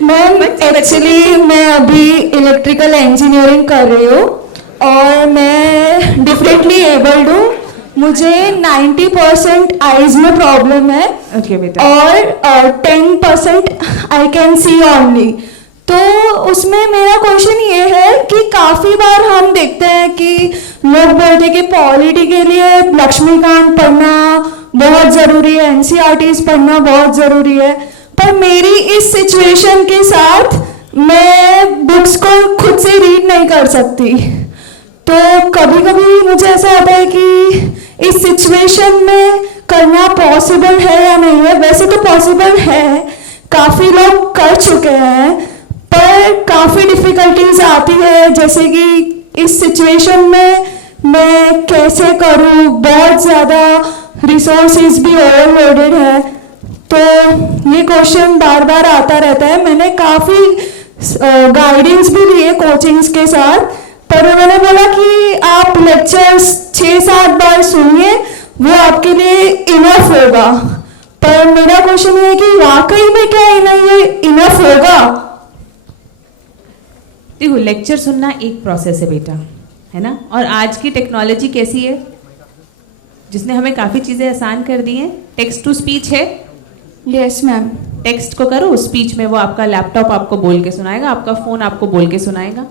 मैम एक्चुअली मैं अभी इलेक्ट्रिकल इंजीनियरिंग कर रही हूँ और मैं डिफरेंटली एबल्ड हूँ। मुझे 90% आईज में प्रॉब्लम है और 10% आई कैन सी ओनली। तो उसमें मेरा क्वेश्चन ये है कि काफ़ी बार हम देखते हैं कि लोग बोलते हैं कि पॉलिटी के लिए लक्ष्मीकांत पढ़ना बहुत ज़रूरी है, एनसीईआरटीज पढ़ना बहुत ज़रूरी है, पर मेरी इस सिचुएशन के साथ मैं बुक्स को खुद से रीड नहीं कर सकती। तो कभी कभी मुझे ऐसा आता है कि इस सिचुएशन में करना पॉसिबल है या नहीं है। वैसे तो पॉसिबल है, काफ़ी लोग कर चुके हैं, पर काफ़ी डिफ़िकल्टीज आती है, जैसे कि इस सिचुएशन में मैं कैसे करूं, बहुत ज़्यादा रिसोर्सेज भी ओवरलोडेड है। तो ये क्वेश्चन बार बार आता रहता है। मैंने काफ़ी गाइडेंस भी लिए कोचिंग्स के साथ, पर उन्होंने बोला कि आप लेक्चर्स 6-7 बार सुनिए, वो आपके लिए इनफ होगा। पर मेरा क्वेश्चन ये है कि वाकई में क्या ये इनफ होगा? देखो लेक्चर सुनना एक प्रोसेस है बेटा, है ना। और आज की टेक्नोलॉजी कैसी है, जिसने हमें काफ़ी चीज़ें आसान कर दी हैं। टेक्स्ट टू स्पीच है। Yes ma'am. टेक्स्ट को करो, स्पीच में वो आपका लैपटॉप आपको बोल के सुनाएगा, आपका फ़ोन आपको बोल के सुनाएगा।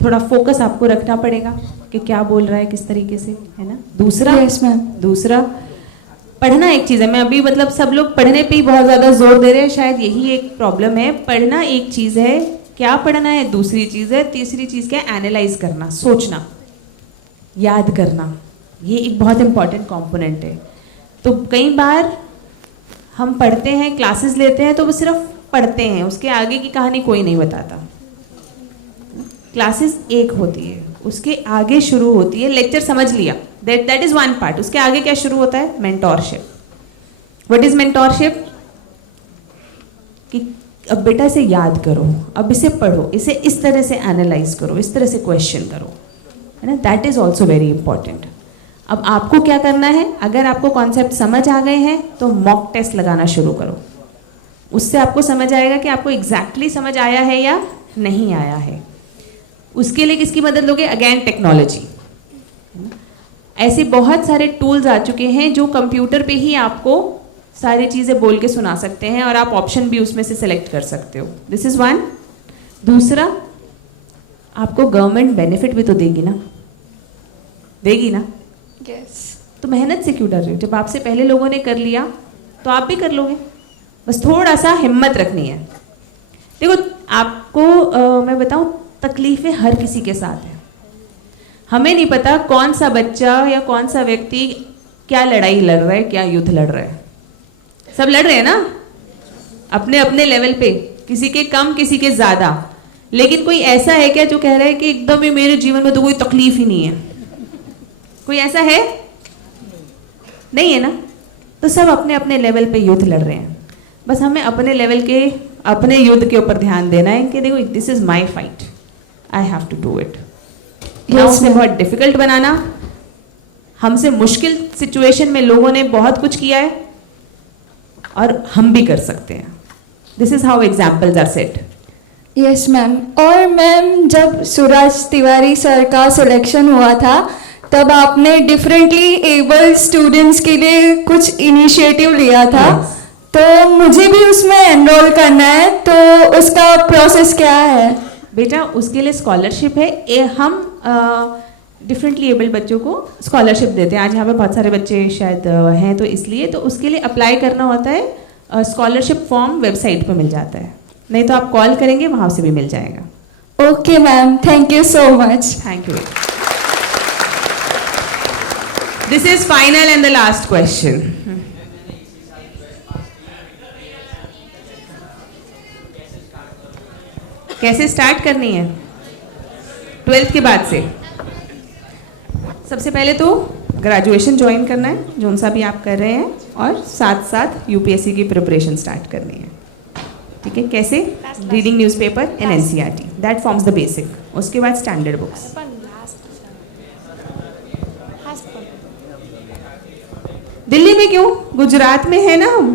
थोड़ा फोकस आपको रखना पड़ेगा कि क्या बोल रहा है, किस तरीके से, है ना। दूसरा यस मैम। दूसरा पढ़ना एक चीज़ है। मैं अभी मतलब सब लोग पढ़ने पे ही बहुत ज़्यादा जोर दे रहे हैं, शायद यही एक प्रॉब्लम है। पढ़ना एक चीज़ है, क्या पढ़ना है दूसरी चीज़ है, तीसरी चीज़ क्या है, एनालाइज करना, सोचना, याद करना, ये एक बहुत इंपॉर्टेंट कंपोनेंट है। तो कई बार हम पढ़ते हैं, क्लासेस लेते हैं, तो वो सिर्फ पढ़ते हैं, उसके आगे की कहानी कोई नहीं बताता। क्लासेस एक होती है, उसके आगे शुरू होती है लेक्चर, समझ लिया, दैट इज वन पार्ट। उसके आगे क्या शुरू होता है, मेंटोरशिप। What is mentorship? कि अब बेटा इसे याद करो, अब इसे पढ़ो, इसे इस तरह से एनालाइज करो, इस तरह से क्वेश्चन करो, है ना। That is also very important. अब आपको क्या करना है, अगर आपको कॉन्सेप्ट समझ आ गए हैं तो मॉक टेस्ट लगाना शुरू करो। उससे आपको समझ आएगा कि आपको एग्जैक्टली समझ आया है या नहीं आया है। उसके लिए किसकी मदद लोगे? Again technology. ऐसे बहुत सारे टूल्स आ चुके हैं जो कंप्यूटर पे ही आपको सारी चीज़ें बोल के सुना सकते हैं और आप ऑप्शन भी उसमें से सेलेक्ट कर सकते हो। This is one. दूसरा, आपको गवर्नमेंट बेनिफिट भी तो देगी ना, देगी ना। यस। तो मेहनत से क्यों डर रहे हो? जब आपसे पहले लोगों ने कर लिया तो आप भी कर लोगे, बस थोड़ा सा हिम्मत रखनी है। देखो आपको मैं बताऊं, तकलीफें हर किसी के साथ है। हमें नहीं पता कौन सा बच्चा या कौन सा व्यक्ति क्या लड़ाई लड़ रहा है, क्या युद्ध लड़ रहा है। सब लड़ रहे हैं ना अपने अपने लेवल पे, किसी के कम किसी के ज़्यादा। लेकिन कोई ऐसा है क्या जो कह रहा है कि एकदम ही मेरे जीवन में तो कोई तकलीफ ही नहीं है? कोई ऐसा है? नहीं है ना। तो सब अपने अपने लेवल पे युद्ध लड़ रहे हैं। बस हमें अपने लेवल के अपने युद्ध के ऊपर ध्यान देना है कि देखो this is my fight, I have to do it. उसे बहुत डिफिकल्ट बनाना, हमसे मुश्किल सिचुएशन में लोगों ने बहुत कुछ किया है और हम भी कर सकते हैं। This is how examples are set. Yes ma'am. और मैम जब सूरज तिवारी सर का सिलेक्शन हुआ था तब आपने डिफरेंटली एबल स्टूडेंट्स के लिए कुछ इनिशिएटिव लिया था, तो मुझे भी उसमें एनरोल करना है, तो उसका प्रोसेस क्या है? बेटा उसके लिए स्कॉलरशिप है। हम डिफरेंटली एबल्ड बच्चों को स्कॉलरशिप देते हैं। आज यहाँ पे बहुत सारे बच्चे शायद हैं, तो इसलिए तो उसके लिए अप्लाई करना होता है। स्कॉलरशिप फॉर्म वेबसाइट पे मिल जाता है, नहीं तो आप कॉल करेंगे वहाँ से भी मिल जाएगा। Okay ma'am, thank you so much. Thank you. This is final and the last question. कैसे स्टार्ट करनी है? 12th के बाद से। सबसे पहले तो ग्रेजुएशन ज्वाइन करना है, जो सा भी आप कर रहे हैं, और साथ साथ यूपीएससी की प्रिपरेशन स्टार्ट करनी है। ठीक है? कैसे? Reading newspaper and NCERT, that forms the basic. उसके बाद स्टैंडर्ड बुक्स। दिल्ली में क्यों? गुजरात में है ना हम,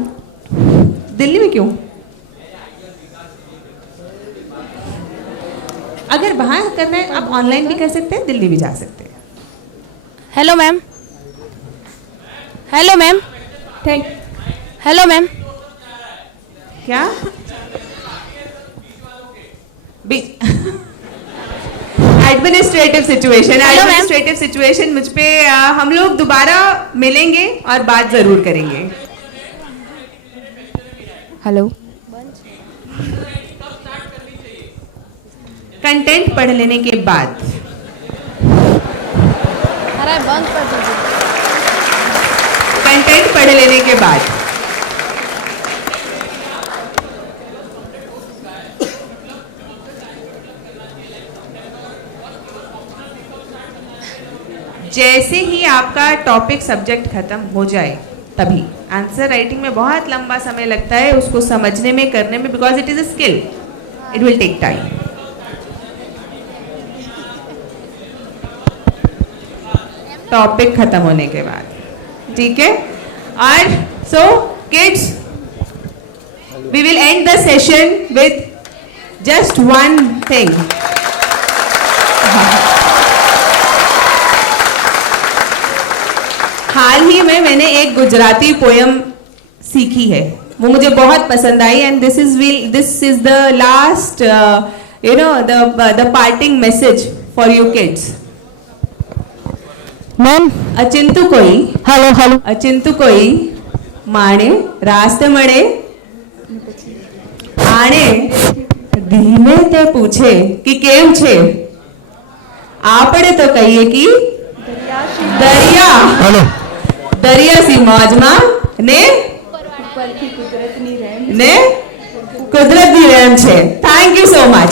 दिल्ली में क्यों? अगर वहाँ करना है आप ऑनलाइन भी कर सकते हैं, दिल्ली भी जा सकते हैं। Hello ma'am. Hello ma'am. Thank. Hello ma'am. क्या? एडमिनिस्ट्रेटिव सिचुएशन मुझ पे हम लोग दोबारा मिलेंगे और बात जरूर करेंगे। हेलो। कंटेंट पढ़ लेने के बाद। अरे बंद कर दीजिए। कंटेंट पढ़ लेने के बाद जैसे ही आपका टॉपिक सब्जेक्ट खत्म हो जाए, तभी आंसर राइटिंग में बहुत लंबा समय लगता है उसको समझने में, करने में, because it is a skill, it will take time. Topic खत्म होने के बाद, ठीक है? और so kids, we will end the session with just one thing. हाल ही में मैंने एक गुजराती पोयम सीखी है, वो मुझे बहुत पसंद आई, and this is the last you know the parting message for you kids. Ma'am, Achintu कोई, हेलो अचिंतु कोई माणे रास्ते मळे आणे धीमे ते पूछे कि केम छे, आपणे तो कहिए कि दरिया दरिया सी मौजमा ने कुदरत नी रहम छे। Thank you so much.